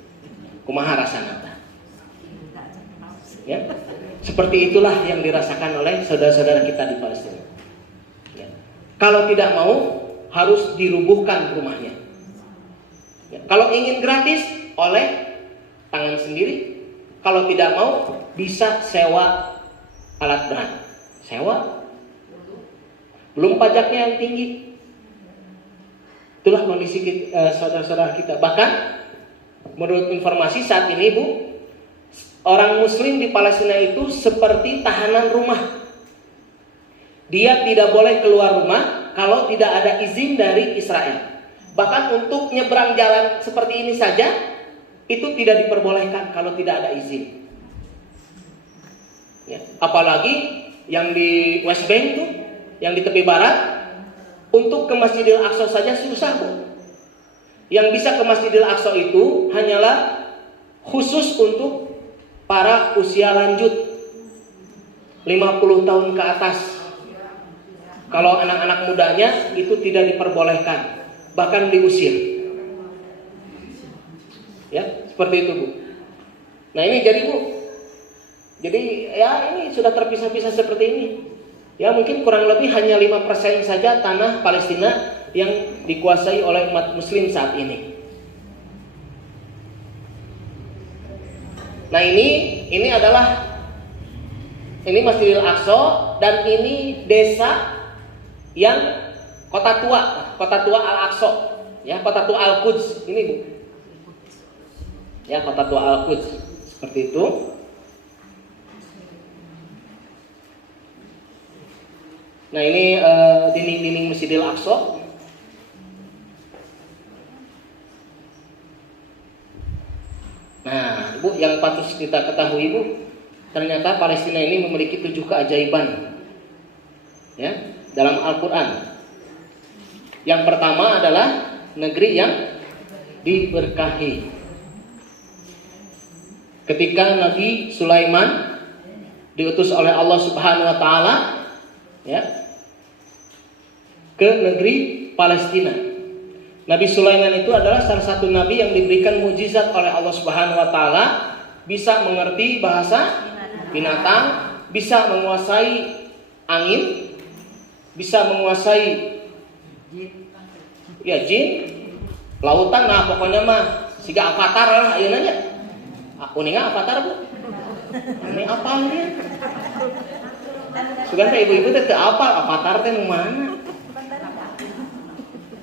Kumaha rasana? Ya, seperti itulah yang dirasakan oleh saudara-saudara kita di Palestina. Ya. Kalau tidak mau, harus dirubuhkan rumahnya. Ya. Kalau ingin gratis, oleh tangan sendiri. Kalau tidak mau, bisa sewa alat berat. Sewa, belum pajaknya yang tinggi. Itulah kondisi saudara-saudara kita. Bahkan menurut informasi saat ini Bu, orang Muslim di Palestina itu seperti tahanan rumah. Dia tidak boleh keluar rumah kalau tidak ada izin dari Israel. Bahkan untuk nyebrang jalan seperti ini saja itu tidak diperbolehkan kalau tidak ada izin. Ya, apalagi yang di West Bank tuh, yang di tepi barat, untuk ke Masjidil Aqsa saja susah Bu. Yang bisa ke Masjidil Aqsa itu hanyalah khusus untuk para usia lanjut 50 tahun ke atas. Kalau anak-anak mudanya itu tidak diperbolehkan, bahkan diusir. Ya, seperti itu Bu. Nah ini jadi Bu, jadi ya ini sudah terpisah-pisah seperti ini. Ya mungkin kurang lebih hanya 5% saja tanah Palestina yang dikuasai oleh umat muslim saat ini. Nah ini adalah Masjidil Aqsa dan ini desa yang kota tua Al-Aqsa, ya kota tua Al-Quds ini Bu. Ya kota tua Al-Quds seperti itu. Nah ini dinding-dinding Masjidil Aqsa. Nah Bu, yang patut kita ketahui Bu, ternyata Palestina ini memiliki 7 keajaiban ya dalam Al-Quran. Yang pertama adalah negeri yang diberkahi. Ketika Nabi Sulaiman diutus oleh Allah Subhanahu wa taala ya ke negeri Palestina. Nabi Sulaiman itu adalah salah satu nabi yang diberikan mukjizat oleh Allah Subhanahu wa taala, bisa mengerti bahasa binatang, bisa menguasai angin, bisa menguasai jin, lautan. Nah pokoknya mah siga avatar lah ayeuna nya. Uninga avatar Bu. Ini apa dia? Sugan teh ibu-ibu teh teu apal avatar teh nu mana?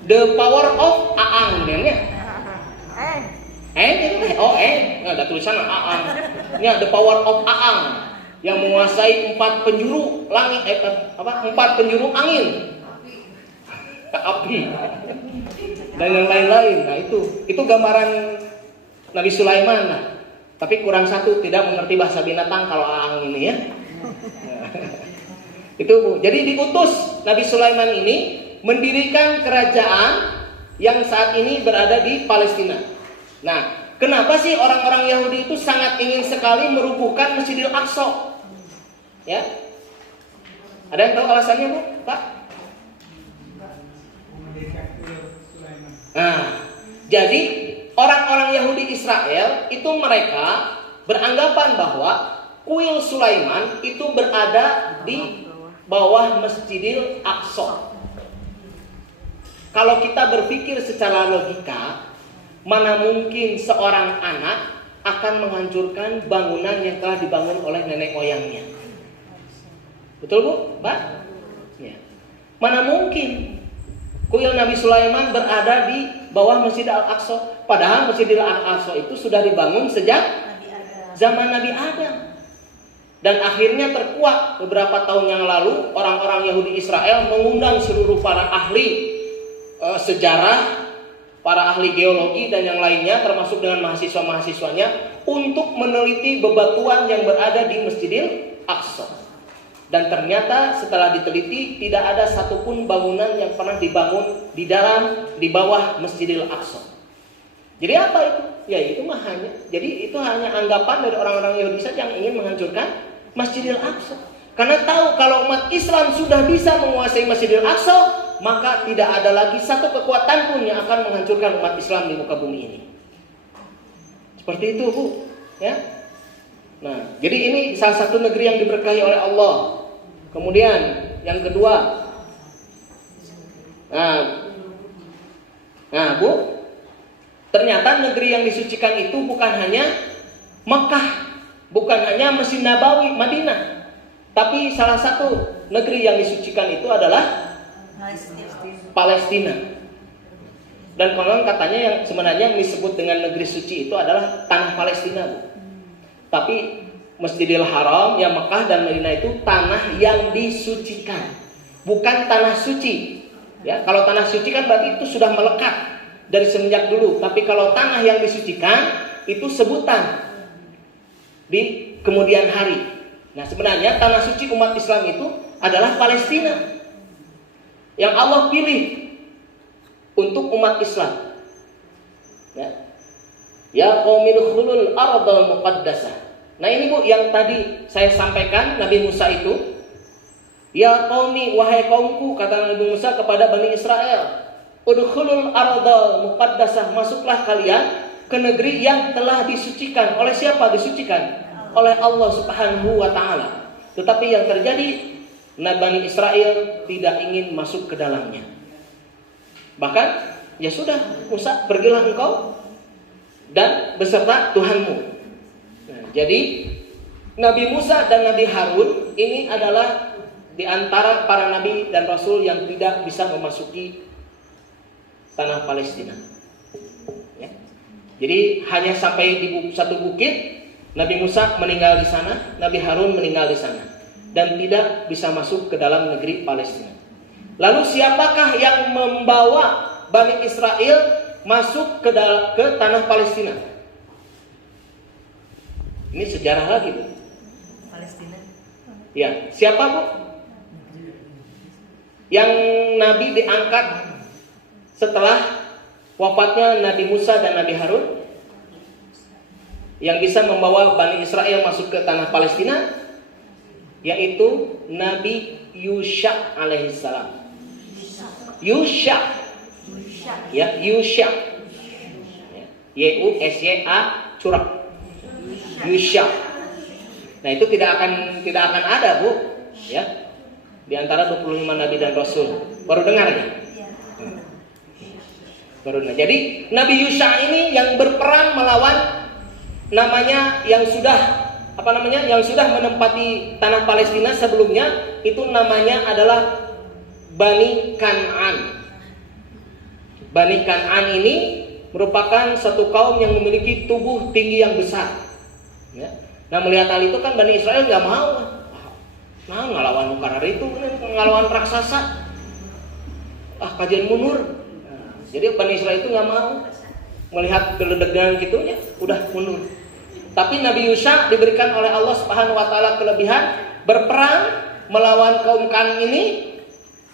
The power of Aang nya. Ada tulisan Aang. Nya the power of Aang yang menguasai 4 penjuru langit 4 penjuru angin. api dan yang lain-lain. Nah itu gambaran Nabi Sulaiman. Nah, tapi kurang satu, tidak mengerti bahasa binatang kalau Aang ini ya. Itu Bu. Jadi diutus Nabi Sulaiman ini mendirikan kerajaan yang saat ini berada di Palestina. Nah, kenapa sih orang-orang Yahudi itu sangat ingin sekali merubuhkan Masjidil Aqsa? Ya, ada yang tahu alasannya Bu? Pak? Nah, jadi orang-orang Yahudi Israel itu mereka beranggapan bahwa kuil Sulaiman itu berada di bawah Masjidil Aqsa. Kalau kita berpikir secara logika, mana mungkin seorang anak akan menghancurkan bangunan yang telah dibangun oleh nenek moyangnya? Betul Bu? Pak? Ya. Mana mungkin kuil Nabi Sulaiman berada di bawah Masjid Al-Aqsa? Padahal Masjid Al-Aqsa itu sudah dibangun sejak zaman Nabi Adam. Dan akhirnya terkuak beberapa tahun yang lalu, orang-orang Yahudi Israel mengundang seluruh para ahli sejarah, para ahli geologi dan yang lainnya, termasuk dengan mahasiswa-mahasiswanya, untuk meneliti bebatuan yang berada di Masjidil Aqsa. Dan ternyata setelah diteliti, tidak ada satupun bangunan yang pernah dibangun di bawah Masjidil Aqsa. Jadi apa itu? Ya itu mah hanya, jadi itu hanya anggapan dari orang-orang Yahudi saja yang ingin menghancurkan Masjidil Aqsa. Karena tahu kalau umat Islam sudah bisa menguasai Masjidil Aqsa, maka tidak ada lagi satu kekuatan pun yang akan menghancurkan umat Islam di muka bumi ini. Seperti itu Bu, ya. Nah, jadi ini salah satu negeri yang diberkahi oleh Allah. Kemudian yang kedua, nah Bu, ternyata negeri yang disucikan itu bukan hanya Mekah, bukan hanya Masjid Nabawi, Madinah, tapi salah satu negeri yang disucikan itu adalah Palestina. Dan konon katanya yang sebenarnya yang disebut dengan negeri suci itu adalah tanah Palestina Bu. Tapi Masjidil Haram yang Mekah dan Madinah itu tanah yang disucikan, bukan tanah suci. Ya, kalau tanah suci kan berarti itu sudah melekat dari semenjak dulu. Tapi kalau tanah yang disucikan itu sebutan di kemudian hari. Nah, sebenarnya tanah suci umat Islam itu adalah Palestina yang Allah pilih untuk umat Islam. Ya qaumil khulul ardal muqaddasah. Nah ini Bu yang tadi saya sampaikan Nabi Musa itu. Ya qaumi, wahai kaumku, kata Nabi Musa kepada Bani Israel, udkhulul ardal muqaddasah, masuklah kalian ke negeri yang telah disucikan. Oleh siapa disucikan? Oleh Allah Subhanahu wa taala. Tetapi yang terjadi, Bani Israel tidak ingin masuk ke dalamnya. Bahkan, ya sudah, Musa, pergilah engkau dan beserta Tuhanmu. Nah, jadi Nabi Musa dan Nabi Harun ini adalah di antara para nabi dan rasul yang tidak bisa memasuki tanah Palestina. Ya. Jadi hanya sampai di satu bukit, Nabi Musa meninggal di sana, Nabi Harun meninggal di sana, dan tidak bisa masuk ke dalam negeri Palestina. Lalu siapakah yang membawa Bani Israel masuk ke tanah Palestina? Ini sejarah lagi Bu. Palestina. Ya, siapa Bu? Yang Nabi diangkat setelah wafatnya Nabi Musa dan Nabi Harun, yang bisa membawa Bani Israel masuk ke tanah Palestina, yaitu Nabi Yusha alaihissalam. Yusha, ya Yusha, Yusya curang, Yusha. Nah itu tidak akan ada Bu, ya, di antara 25 Nabi dan Rasul. Baru dengar ya? Baru dengar. Jadi Nabi Yusha ini yang berperang melawan namanya yang sudah menempati tanah Palestina sebelumnya, itu namanya adalah Bani Kan'an. Bani Kan'an ini merupakan satu kaum yang memiliki tubuh tinggi yang besar. Ya. Nah melihat hal itu kan Bani Israel nggak mau. Nah ngelawan ukara itu, ngelawan raksasa. kajian mundur. Nah, jadi Bani Israil itu nggak mau melihat geledegan gitunya, udah mundur. Tapi Nabi Yusha diberikan oleh Allah Subhanahu wa taala kelebihan berperang melawan kaum Kan ini,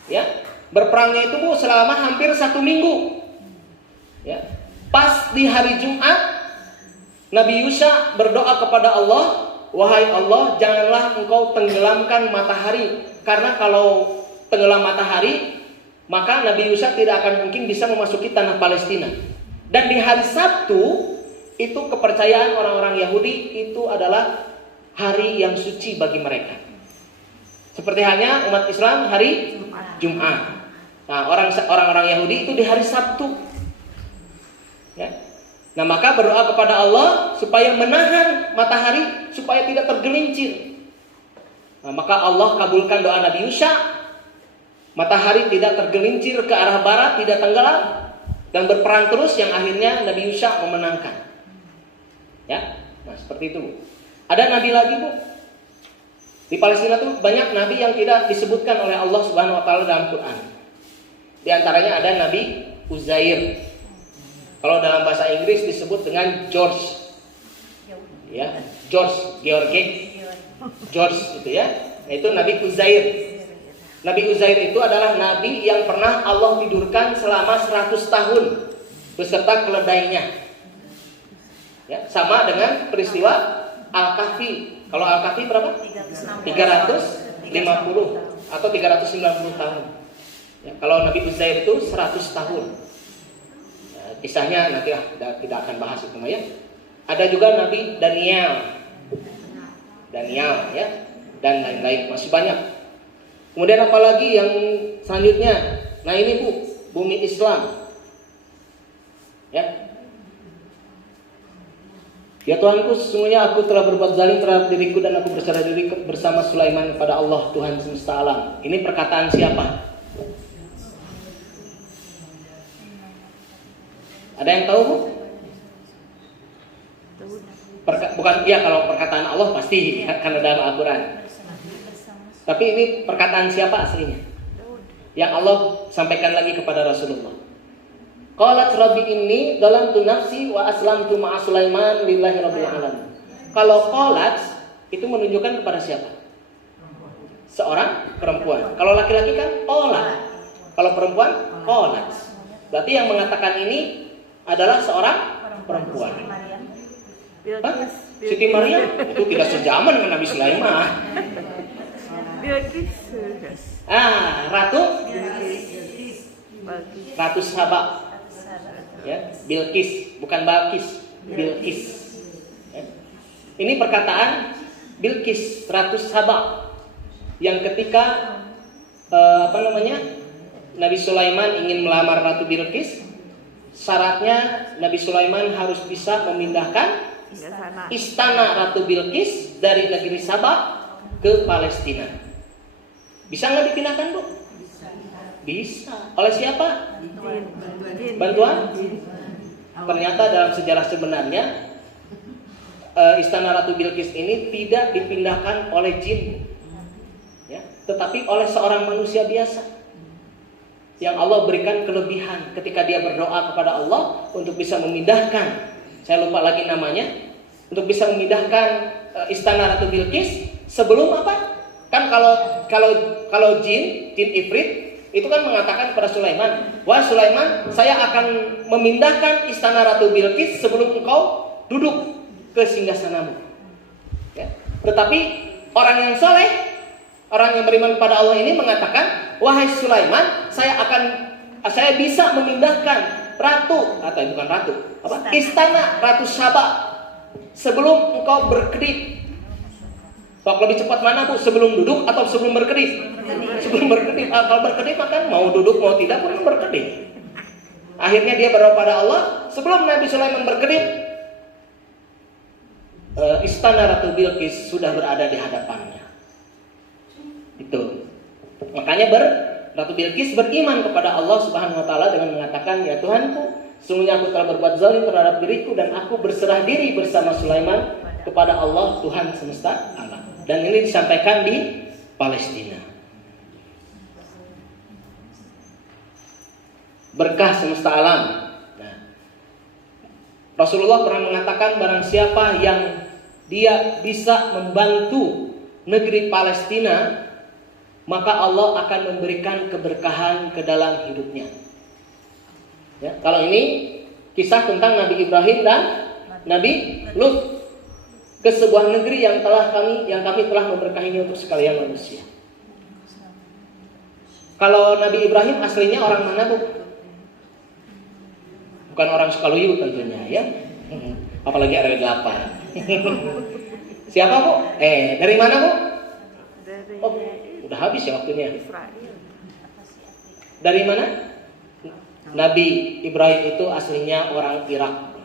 ya. Berperangnya itu Bu selama hampir 1 minggu. Ya. Pas di hari Jumat Nabi Yusha berdoa kepada Allah, "Wahai Allah, janganlah Engkau tenggelamkan matahari, karena kalau tenggelam matahari, maka Nabi Yusha tidak akan mungkin bisa memasuki tanah Palestina." Dan di hari Sabtu itu kepercayaan orang-orang Yahudi itu adalah hari yang suci bagi mereka. Seperti halnya umat Islam hari Jumat. Nah, orang-orang Yahudi itu di hari Sabtu. Ya. Nah, maka berdoa kepada Allah supaya menahan matahari supaya tidak tergelincir. Nah, maka Allah kabulkan doa Nabi Yusha. Matahari tidak tergelincir ke arah barat, tidak tenggelam dan berperang terus yang akhirnya Nabi Yusha memenangkan. Ya, nah seperti itu. Ada nabi lagi Bu. Di Palestina tuh banyak nabi yang tidak disebutkan oleh Allah Subhanahu wa taala dalam Quran. Di antaranya ada Nabi Uzair. Kalau dalam bahasa Inggris disebut dengan George. Ya, George itu ya. Nah, itu Nabi Uzair. Nabi Uzair itu adalah nabi yang pernah Allah tidurkan selama 100 tahun beserta keledainya. Ya, sama dengan peristiwa Al-Kahfi. Kalau Al-Kahfi berapa? 350 atau 390 tahun. Ya, kalau Nabi Uzair itu 100 tahun. Ya, kisahnya nanti tidak akan bahas itu ya. Ada juga Nabi Daniel ya, dan lain-lain, masih banyak. Kemudian apalagi yang selanjutnya? Nah ini Bu, bumi Islam. Ya. Ya Tuhanku, sesungguhnya aku telah berbuat zalim terhadap diriku dan aku berserah diri bersama Sulaiman kepada Allah Tuhan semesta alam. Ini perkataan siapa? Ada yang tahu Bu? Bukan, ya kalau perkataan Allah pasti karena dalam Al-Quran. Tapi ini perkataan siapa aslinya? Yang Allah sampaikan lagi kepada Rasulullah. Qalat rabbi inni dalamtu nafsi wa aslamtu ma'a Sulaiman lillahi rabbil alamin. Kalau qalat itu menunjukkan kepada siapa? Seorang perempuan. Kalau laki-laki kan qalat. Kalau perempuan qalat. Berarti yang mengatakan ini adalah seorang perempuan. Hah? Siti Maryam itu tidak sejaman dengan Nabi Sulaiman. Ratu Saba. Ya, Bilqis, bukan Balqis, Bilqis. Ya. Ini perkataan Bilqis, Ratu Saba, yang ketika Nabi Sulaiman ingin melamar Ratu Bilqis, syaratnya Nabi Sulaiman harus bisa memindahkan istana Ratu Bilqis dari negeri Saba ke Palestina. Bisa nggak dipindahkan Bu? Bisa. Oleh siapa? Bantuan? Ternyata dalam sejarah sebenarnya istana Ratu Bilqis ini tidak dipindahkan oleh jin, ya, tetapi oleh seorang manusia biasa yang Allah berikan kelebihan ketika dia berdoa kepada Allah untuk bisa memindahkan, saya lupa lagi namanya, untuk bisa memindahkan istana Ratu Bilqis sebelum apa? Kan kalau jin ifrit itu kan mengatakan kepada Sulaiman, "Wah Sulaiman, saya akan memindahkan istana Ratu Bilqis sebelum engkau duduk ke singgasanamu." Ya. Tetapi orang yang soleh, orang yang beriman kepada Allah ini mengatakan, "Wahai Sulaiman, saya bisa memindahkan istana Ratu Saba sebelum engkau berkedip." Kalau lebih cepat mana Bu? Sebelum duduk atau sebelum berkedip? Sebelum berkedip. Kalau berkedip maka mau duduk mau tidak pun berkedip. Akhirnya dia berdoa pada Allah. Sebelum Nabi Sulaiman berkedip, istana Ratu Bilqis sudah berada di hadapannya. Itu. Makanya Ratu Bilqis beriman kepada Allah Subhanahu wa taala dengan mengatakan, "Ya Tuhanku, sesungguhnya aku telah berbuat zalim terhadap diriku dan aku berserah diri bersama Sulaiman kepada Allah Tuhan semesta alam." Dan ini disampaikan di Palestina. berkah semesta alam. Nah, Rasulullah pernah mengatakan barang siapa yang dia bisa membantu negeri Palestina, maka Allah akan memberikan keberkahan ke dalam hidupnya. Ya, kalau ini kisah tentang Nabi Ibrahim dan Nabi Lut ke sebuah negeri yang kami telah memberkahinya untuk sekalian manusia. Kalau Nabi Ibrahim aslinya orang mana, Bu? Bukan orang Sukaluyu tentunya, ya. Apalagi RW 8. Siapa, Bu? Dari mana, Bu? Oh, udah habis ya waktunya. Dari mana? Nabi Ibrahim itu aslinya orang Irak.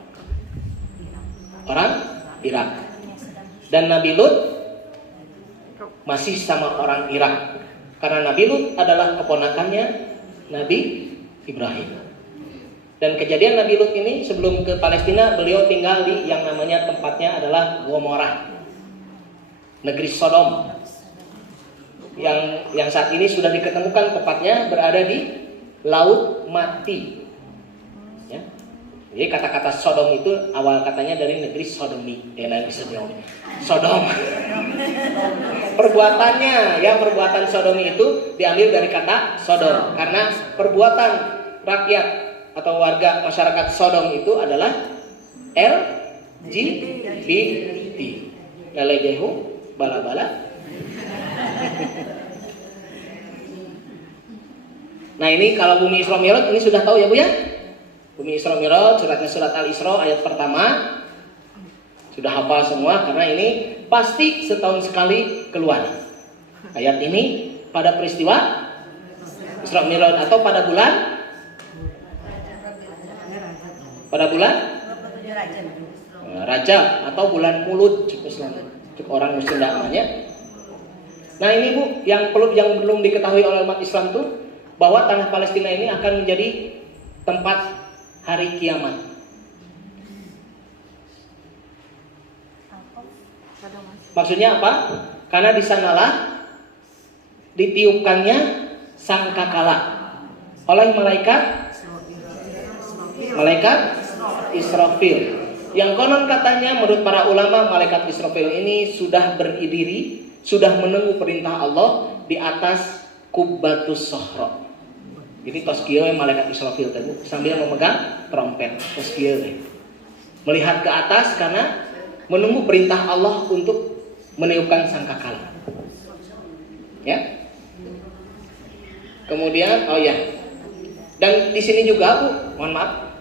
Orang Irak. Dan Nabi Lut masih sama orang Irak. Karena Nabi Lut adalah keponakannya Nabi Ibrahim. Dan kejadian Nabi Lut ini sebelum ke Palestina, beliau tinggal di yang namanya tempatnya adalah Gomorrah, negeri Sodom. Yang saat ini sudah diketemukan tepatnya berada di Laut Mati. Ya. Jadi kata-kata Sodom itu awal katanya dari negeri Sodomi, Sodom. Perbuatan Sodomi itu diambil dari kata Sodom, karena perbuatan rakyat atau warga masyarakat Sodom itu adalah LGBT. Lelejehu, bala-bala. Nah, ini kalau Bumi Isra Mi'raj ini sudah tahu ya, Bu ya? Bumi Isra Mi'raj, suratnya surat Al-Isra ayat pertama. Sudah hafal semua karena ini pasti setahun sekali keluar. Ayat ini pada peristiwa Isra Mi'raj atau pada bulan Rajab atau bulan Mulud cuk orang Muslim namanya. Nah, ini Bu yang belum diketahui oleh umat Islam tuh bahwa tanah Palestina ini akan menjadi tempat hari kiamat. Maksudnya apa? Karena di sanalah ditiupkannya sangkakala oleh malaikat Israfil. Yang konon katanya menurut para ulama malaikat Israfil ini sudah berdiri, sudah menunggu perintah Allah di atas Kubbatus Sohro. Jadi toskieu malaikat Israfil tadi sambil memegang trompet toskieu melihat ke atas karena menunggu perintah Allah untuk meniupkan sangkakala. Ya. Kemudian dan di sini juga Bu, mohon maaf,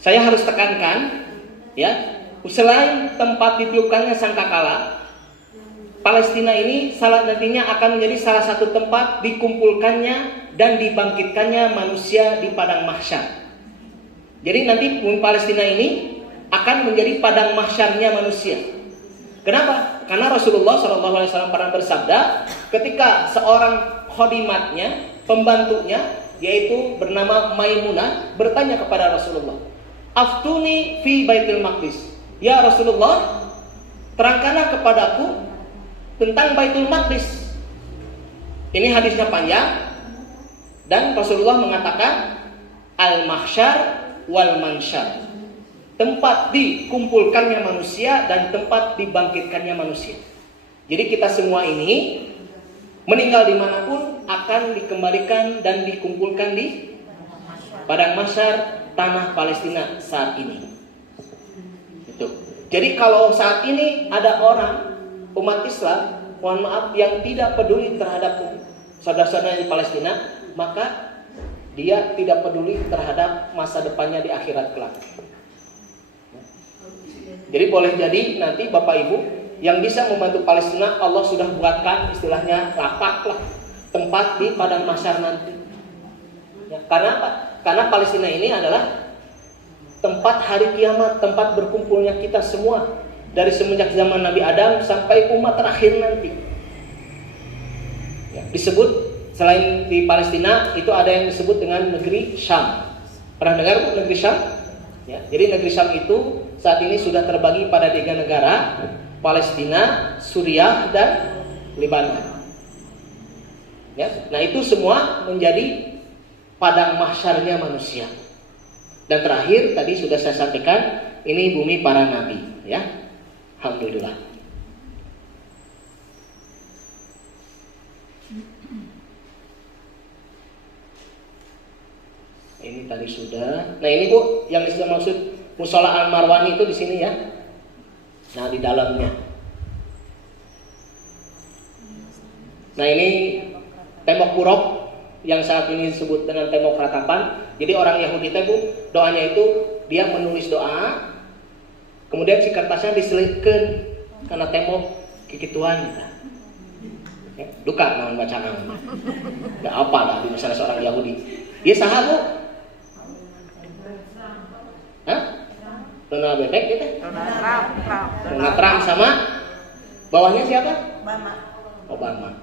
saya harus tekankan ya, selain tempat ditiupkannya sangkakala, Palestina ini nantinya akan menjadi salah satu tempat dikumpulkannya dan dibangkitkannya manusia di padang mahsyar. Jadi nanti bumi Palestina ini akan menjadi padang mahsyarnya manusia. Kenapa? Karena Rasulullah SAW pernah bersabda ketika seorang khodimatnya, pembantunya, yaitu bernama Maimunah, bertanya kepada Rasulullah, "Aftuni fi Baitul Maqdis." Ya Rasulullah, terangkanlah kepadaku tentang Baitul Maqdis. Ini hadisnya panjang dan Rasulullah mengatakan al-mahsyar wal mansyar, tempat dikumpulkannya manusia dan tempat dibangkitkannya manusia. Jadi kita semua ini meninggal dimanapun akan dikembalikan dan dikumpulkan di padang mahsyar tanah Palestina saat ini. Itu. Jadi kalau saat ini ada orang umat Islam, mohon maaf, yang tidak peduli terhadap saudara-saudara di Palestina, maka dia tidak peduli terhadap masa depannya di akhirat kelak. Jadi boleh jadi nanti Bapak Ibu yang bisa membantu Palestina, Allah sudah buatkan istilahnya lapak lah, tempat di padang mahsyar nanti. Ya, karena apa? Karena Palestina ini adalah tempat hari kiamat, tempat berkumpulnya kita semua dari semenjak zaman Nabi Adam sampai umat terakhir nanti. Ya, disebut selain di Palestina itu ada yang disebut dengan negeri Syam. Pernah dengar Bu negeri Syam? Ya, jadi negeri Syam itu saat ini sudah terbagi pada 3 negara, Palestina, Suriah, dan Lebanon. Ya, nah itu semua menjadi padang mahsyarnya manusia. Dan terakhir tadi sudah saya sampaikan, ini bumi para nabi, ya. Alhamdulillah. Ini tadi sudah. Nah ini Bu, yang sudah maksud Musola Al-Marwani itu di sini ya. Nah di dalamnya. Nah ini tembok purok yang saat ini disebut dengan tembok ratapan. Jadi orang Yahudi itu Bu, doanya itu dia menulis doa, kemudian si kertasnya diselipkan karena tembok kikituan. Ya, duka namun bacaan. Gak apa lah di misalnya seorang Yahudi. Dia saha Bu? Hah? Donald Bebek gitu? Donald Trump sama bawahnya siapa? Obama.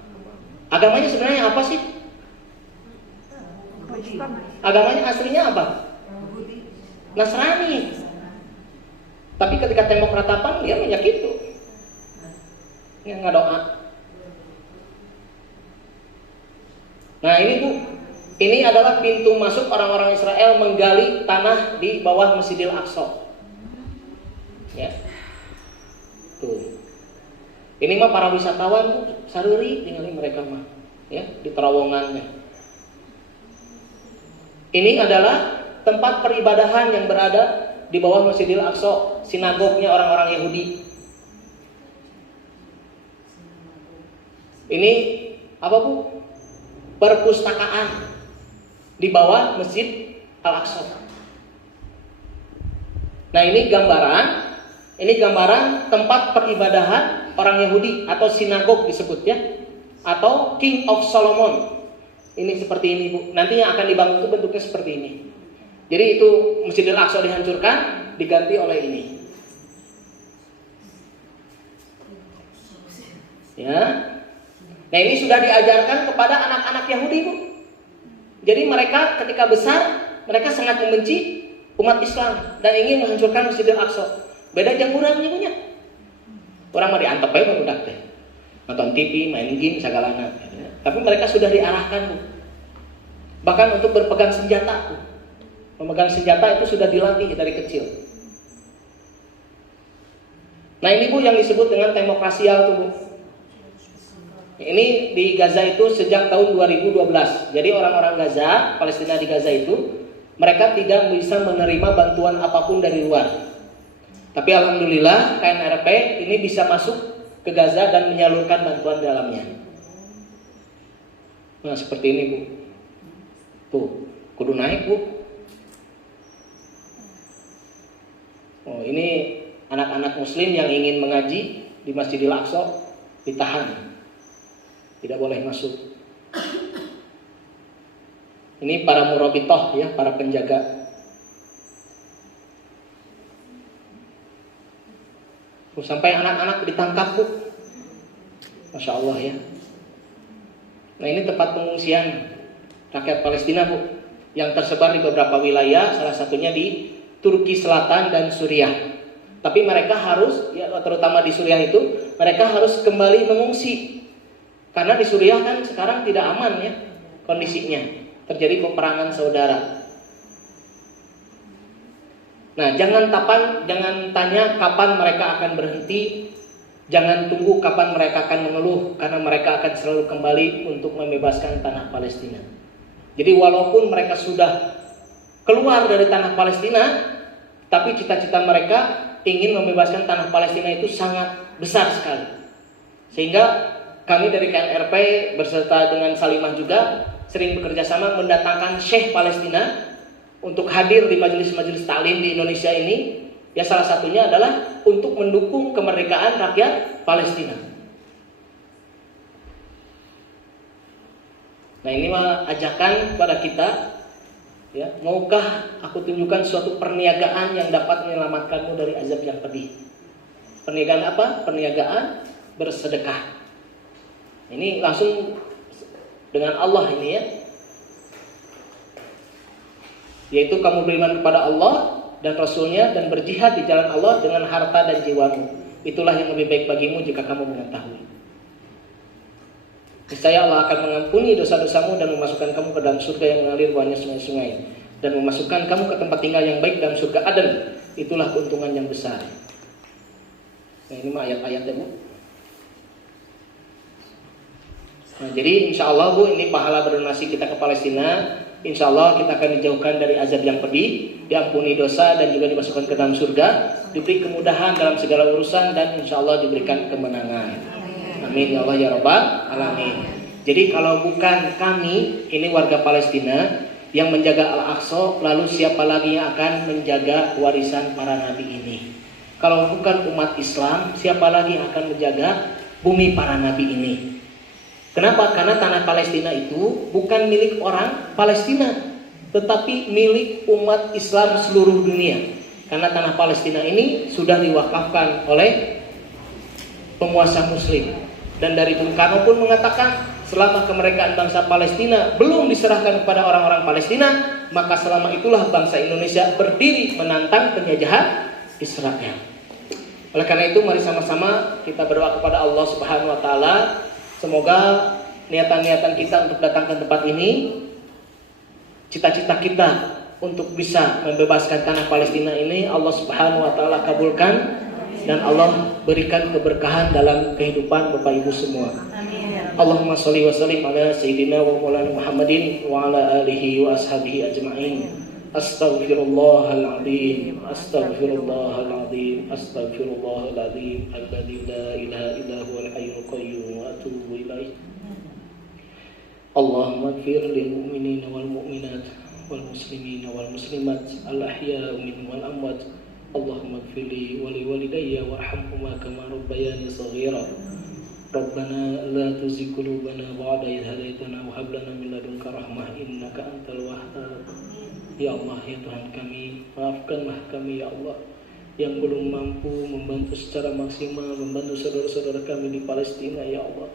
Agamanya sebenarnya apa sih? Agamanya aslinya apa? Nasrani. Tapi ketika tembok ratapan dia banyak itu. Dia nggak doa. Nah ini Bu, ini adalah pintu masuk orang-orang Israel menggali tanah di bawah Masjidil Aqsa. Ya. Tuh. Ini mah para wisatawan Bu, saruri tinggali mereka mah, ya, di terowongannya. Ini adalah tempat peribadahan yang berada di bawah Masjidil Aqsa, sinagognya orang-orang Yahudi. Ini apa Bu? Perpustakaan di bawah Masjid Al-Aqsa. Nah ini gambaran tempat peribadahan orang Yahudi atau sinagog disebutnya, atau King of Solomon. Ini seperti ini Bu. Nanti yang akan dibangun itu bentuknya seperti ini. Jadi itu Masjidil Aqsa dihancurkan, diganti oleh ini. Ya. Nah ini sudah diajarkan kepada anak-anak Yahudi Bu. Jadi mereka ketika besar, mereka sangat membenci umat Islam dan ingin menghancurkan Masjidil Aqsa. Beda janguran punya. Orang mah diantep aja barudak teh. Nonton TV, main game, segalana. Tapi mereka sudah diarahkan Bu. Bahkan untuk berpegang senjata Bu. Memegang senjata itu sudah dilatih dari kecil. Nah ini Bu yang disebut dengan tembok rasial tuh Bu. Ini di Gaza itu sejak tahun 2012. Jadi orang-orang Gaza, Palestina di Gaza itu, mereka tidak bisa menerima bantuan apapun dari luar. Tapi alhamdulillah KNRP ini bisa masuk ke Gaza dan menyalurkan bantuan di dalamnya. Nah seperti ini Bu. Tuh, kudu naik Bu. Oh ini anak-anak muslim yang ingin mengaji di Masjidil Aqsa ditahan. Tidak boleh masuk. Ini para murabitoh ya, para penjaga. Sampai anak-anak ditangkap Bu. Masya Allah ya. Nah ini tempat pengungsian rakyat Palestina Bu, yang tersebar di beberapa wilayah, salah satunya di Turki Selatan dan Suriah. Tapi mereka harus, ya, terutama di Suriah itu, mereka harus kembali mengungsi. Karena di Suriah kan sekarang tidak aman ya kondisinya. Terjadi peperangan saudara. Nah, jangan tanya kapan mereka akan berhenti. Jangan tunggu kapan mereka akan mengeluh, karena mereka akan selalu kembali untuk membebaskan tanah Palestina. Jadi walaupun mereka sudah keluar dari tanah Palestina, tapi cita-cita mereka ingin membebaskan tanah Palestina itu sangat besar sekali. Sehingga kami dari KNRP berserta dengan Salimah juga sering bekerja sama mendatangkan Syekh Palestina untuk hadir di majelis-majelis taklim di Indonesia ini. Ya salah satunya adalah untuk mendukung kemerdekaan rakyat Palestina. Nah ini mah ajakan pada kita, ya, maukah aku tunjukkan suatu perniagaan yang dapat menyelamatkanmu dari azab yang pedih? Perniagaan apa? Perniagaan bersedekah. Ini langsung dengan Allah ini ya. Yaitu kamu beriman kepada Allah dan Rasulnya dan berjihad di jalan Allah dengan harta dan jiwamu. Itulah yang lebih baik bagimu jika kamu mengetahui. Niscaya Allah akan mengampuni dosa-dosamu dan memasukkan kamu ke dalam surga yang mengalir banyak sungai-sungai, dan memasukkan kamu ke tempat tinggal yang baik dalam surga Aden. Itulah keuntungan yang besar. Nah, ini mah ayat-ayatnya, Bu. Nah, jadi insya Allah, Bu, ini pahala berdonasi kita ke Palestina. Insya Allah kita akan dijauhkan dari azab yang pedih, diampuni dosa, dan juga dimasukkan ke dalam surga, diberi kemudahan dalam segala urusan, dan insya Allah diberikan kemenangan. Amin ya Allah ya Rabbal Alamin. Jadi kalau bukan kami, ini warga Palestina yang menjaga Al-Aqsa, lalu siapa lagi yang akan menjaga warisan para nabi ini? Kalau bukan umat Islam, siapa lagi yang akan menjaga bumi para nabi ini? Kenapa? Karena tanah Palestina itu bukan milik orang Palestina, tetapi milik umat Islam seluruh dunia. Karena tanah Palestina ini sudah diwakafkan oleh penguasa Muslim. Dan dari Bung Karno pun mengatakan, selama kemerdekaan bangsa Palestina belum diserahkan kepada orang-orang Palestina, maka selama itulah bangsa Indonesia berdiri menantang penjajahan Israel. Oleh karena itu, mari sama-sama kita berdoa kepada Allah Subhanahu wa Ta'ala. Semoga niatan-niatan kita untuk datang ke tempat ini, cita-cita kita untuk bisa membebaskan tanah Palestina ini, Allah Subhanahu wa Ta'ala kabulkan, dan Allah berikan keberkahan dalam kehidupan Bapak Ibu semua. Allahumma sholli wa sallim ala sayyidina wa maulana Muhammadin wa ala alihi wa ashabihi ajma'in. Astaghfirullahal azim, astaghfirullahal azim, astaghfirullahal azim, alladzi la ilaha illa huwal hayyul qayyum wa atubu ilaih. Allahumma ighfir lil mu'minina wal mu'minat wal muslimina wal muslimat al ahya'i minhum wal amwat. Allahumma ighfir li wa li walidayya warhamhuma kama rabbayani shaghira. Rabbana la tuzigh qulubana ba'da idh hadaytana wa hab lana min ladunka rahmah innaka antal wahhab. Ya Allah, ya Tuhan kami, maafkanlah kami ya Allah yang belum mampu membantu secara maksimal, membantu saudara-saudara kami di Palestina ya Allah.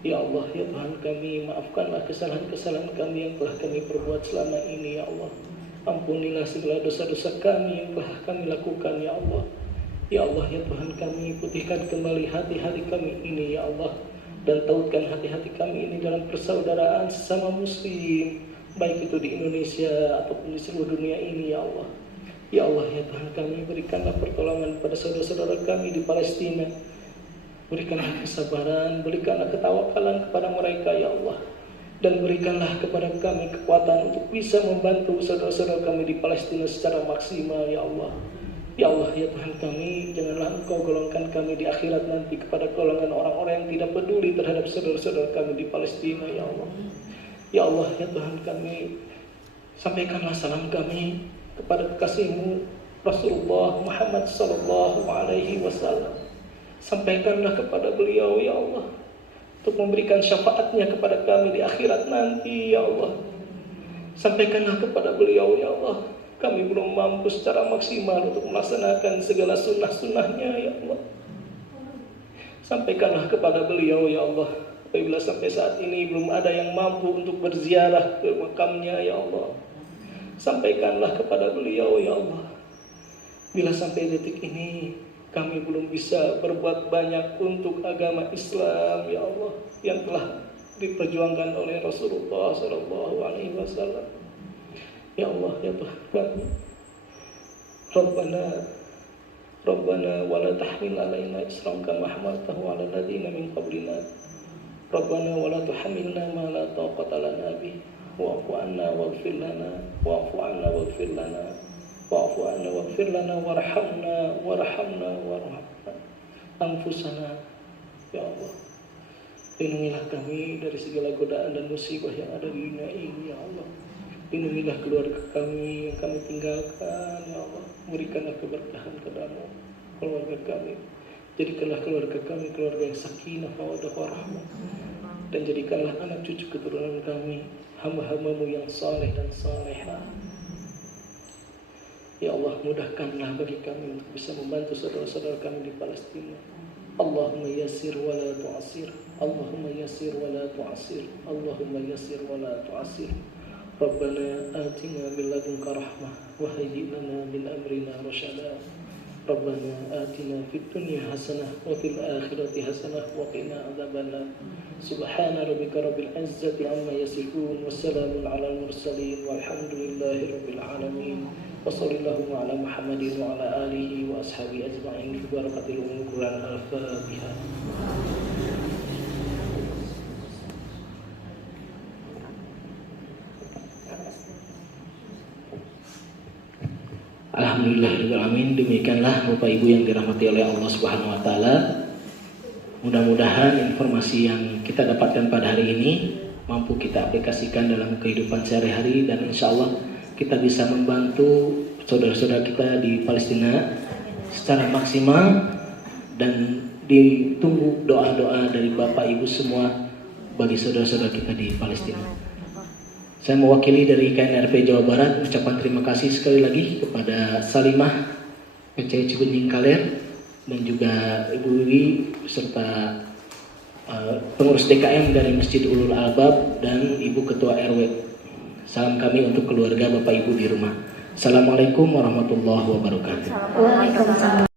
Ya Allah, ya Tuhan kami, maafkanlah kesalahan-kesalahan kami yang telah kami perbuat selama ini ya Allah. Ampunilah segala dosa-dosa kami yang telah kami lakukan ya Allah. Ya Allah, ya Tuhan kami, putihkan kembali hati-hati kami ini ya Allah, dan tautkan hati-hati kami ini dalam persaudaraan sesama muslim, baik itu di Indonesia ataupun di seluruh dunia ini ya Allah. Ya Allah, ya Tuhan kami, berikanlah pertolongan pada saudara-saudara kami di Palestina. Berikanlah kesabaran, berikanlah ketawakalan kepada mereka ya Allah, dan berikanlah kepada kami kekuatan untuk bisa membantu saudara-saudara kami di Palestina secara maksimal ya Allah. Ya Allah, ya Tuhan kami, janganlah Engkau golongkan kami di akhirat nanti kepada golongan orang-orang yang tidak peduli terhadap saudara-saudara kami di Palestina ya Allah. Ya Allah, ya Tuhan kami, sampaikanlah salam kami kepada kekasih-Mu Rasulullah Muhammad sallallahu alaihi wasallam. Sampaikanlah kepada beliau ya Allah, untuk memberikan syafaatnya kepada kami di akhirat nanti ya Allah. Sampaikanlah kepada beliau ya Allah, kami belum mampu secara maksimal untuk melaksanakan segala sunnah-sunnahnya ya Allah. Sampaikanlah kepada beliau ya Allah, apabila sampai saat ini belum ada yang mampu untuk berziarah ke makamnya ya Allah, sampaikanlah kepada beliau ya Allah, bila sampai detik ini kami belum bisa berbuat banyak untuk agama Islam ya Allah yang telah diperjuangkan oleh Rasulullah sallallahu alaihi wasallam. Ya Allah, ya Tuhan kami, Rabbana wa la tahmil alaina isran kama hamaltahu ala alladziina min qablina. Rabbana wa la tuhammilna ma la taqata lana bih wa'fu 'anna waghfir lana wa'fu 'anna waghfir lana wa'fu 'anna waghfir lana warhamna anfusana. Ya Allah, lindungilah kami dari segala godaan dan musibah yang ada di dunia ini ya Allah. Lindungilah keluarga kami yang kami tinggalkan ya Allah. Berikanlah keberkahan kepada keluarga kami. Jadikanlah keluarga kami keluarga yang sakinah, mawaddah, warahmah. Dan jadikanlah anak cucu keturunan kami hamba-hamba-Mu yang saleh dan salehah. Ya Allah, mudahkanlah bagi kami untuk bisa membantu saudara-saudara kami di Palestina. Allahumma yassir wa la tu'assir. Allahumma yassir wa la tu'assir. Allahumma yassir wa la tu'assir. Rabbana atina min ladunka rahmah wa hayyi lana min amrina rasyada. Rabbana atina fid dunya hasanah wa fil akhirati hasanah wa qina adzabannar. Subhana rabbika rabbil izzati amma yasifun wa salamun alal mursalin walhamdulillahi rabbil alamin. Wa sallallahu ala Muhammadin wa ala alihi wa ashabihi ajma'in bi barakatil Quran al-Fatihah. Alhamdulillahirrahmanirrahim. Demikianlah Bapak Ibu yang dirahmati oleh Allah Subhanahu wa taala. Mudah-mudahan informasi yang kita dapatkan pada hari ini mampu kita aplikasikan dalam kehidupan sehari-hari, dan insya Allah kita bisa membantu saudara-saudara kita di Palestina secara maksimal, dan ditunggu doa-doa dari Bapak Ibu semua bagi saudara-saudara kita di Palestina. Saya mewakili dari KNRP Jawa Barat mengucapkan terima kasih sekali lagi kepada Salimah PC Cibenying Kaler dan juga Ibu Wiwi serta pengurus DKM dari Masjid Ulul Albab dan Ibu Ketua RW. Salam kami untuk keluarga Bapak Ibu di rumah. Assalamualaikum warahmatullahi wabarakatuh. Waalaikumsalam.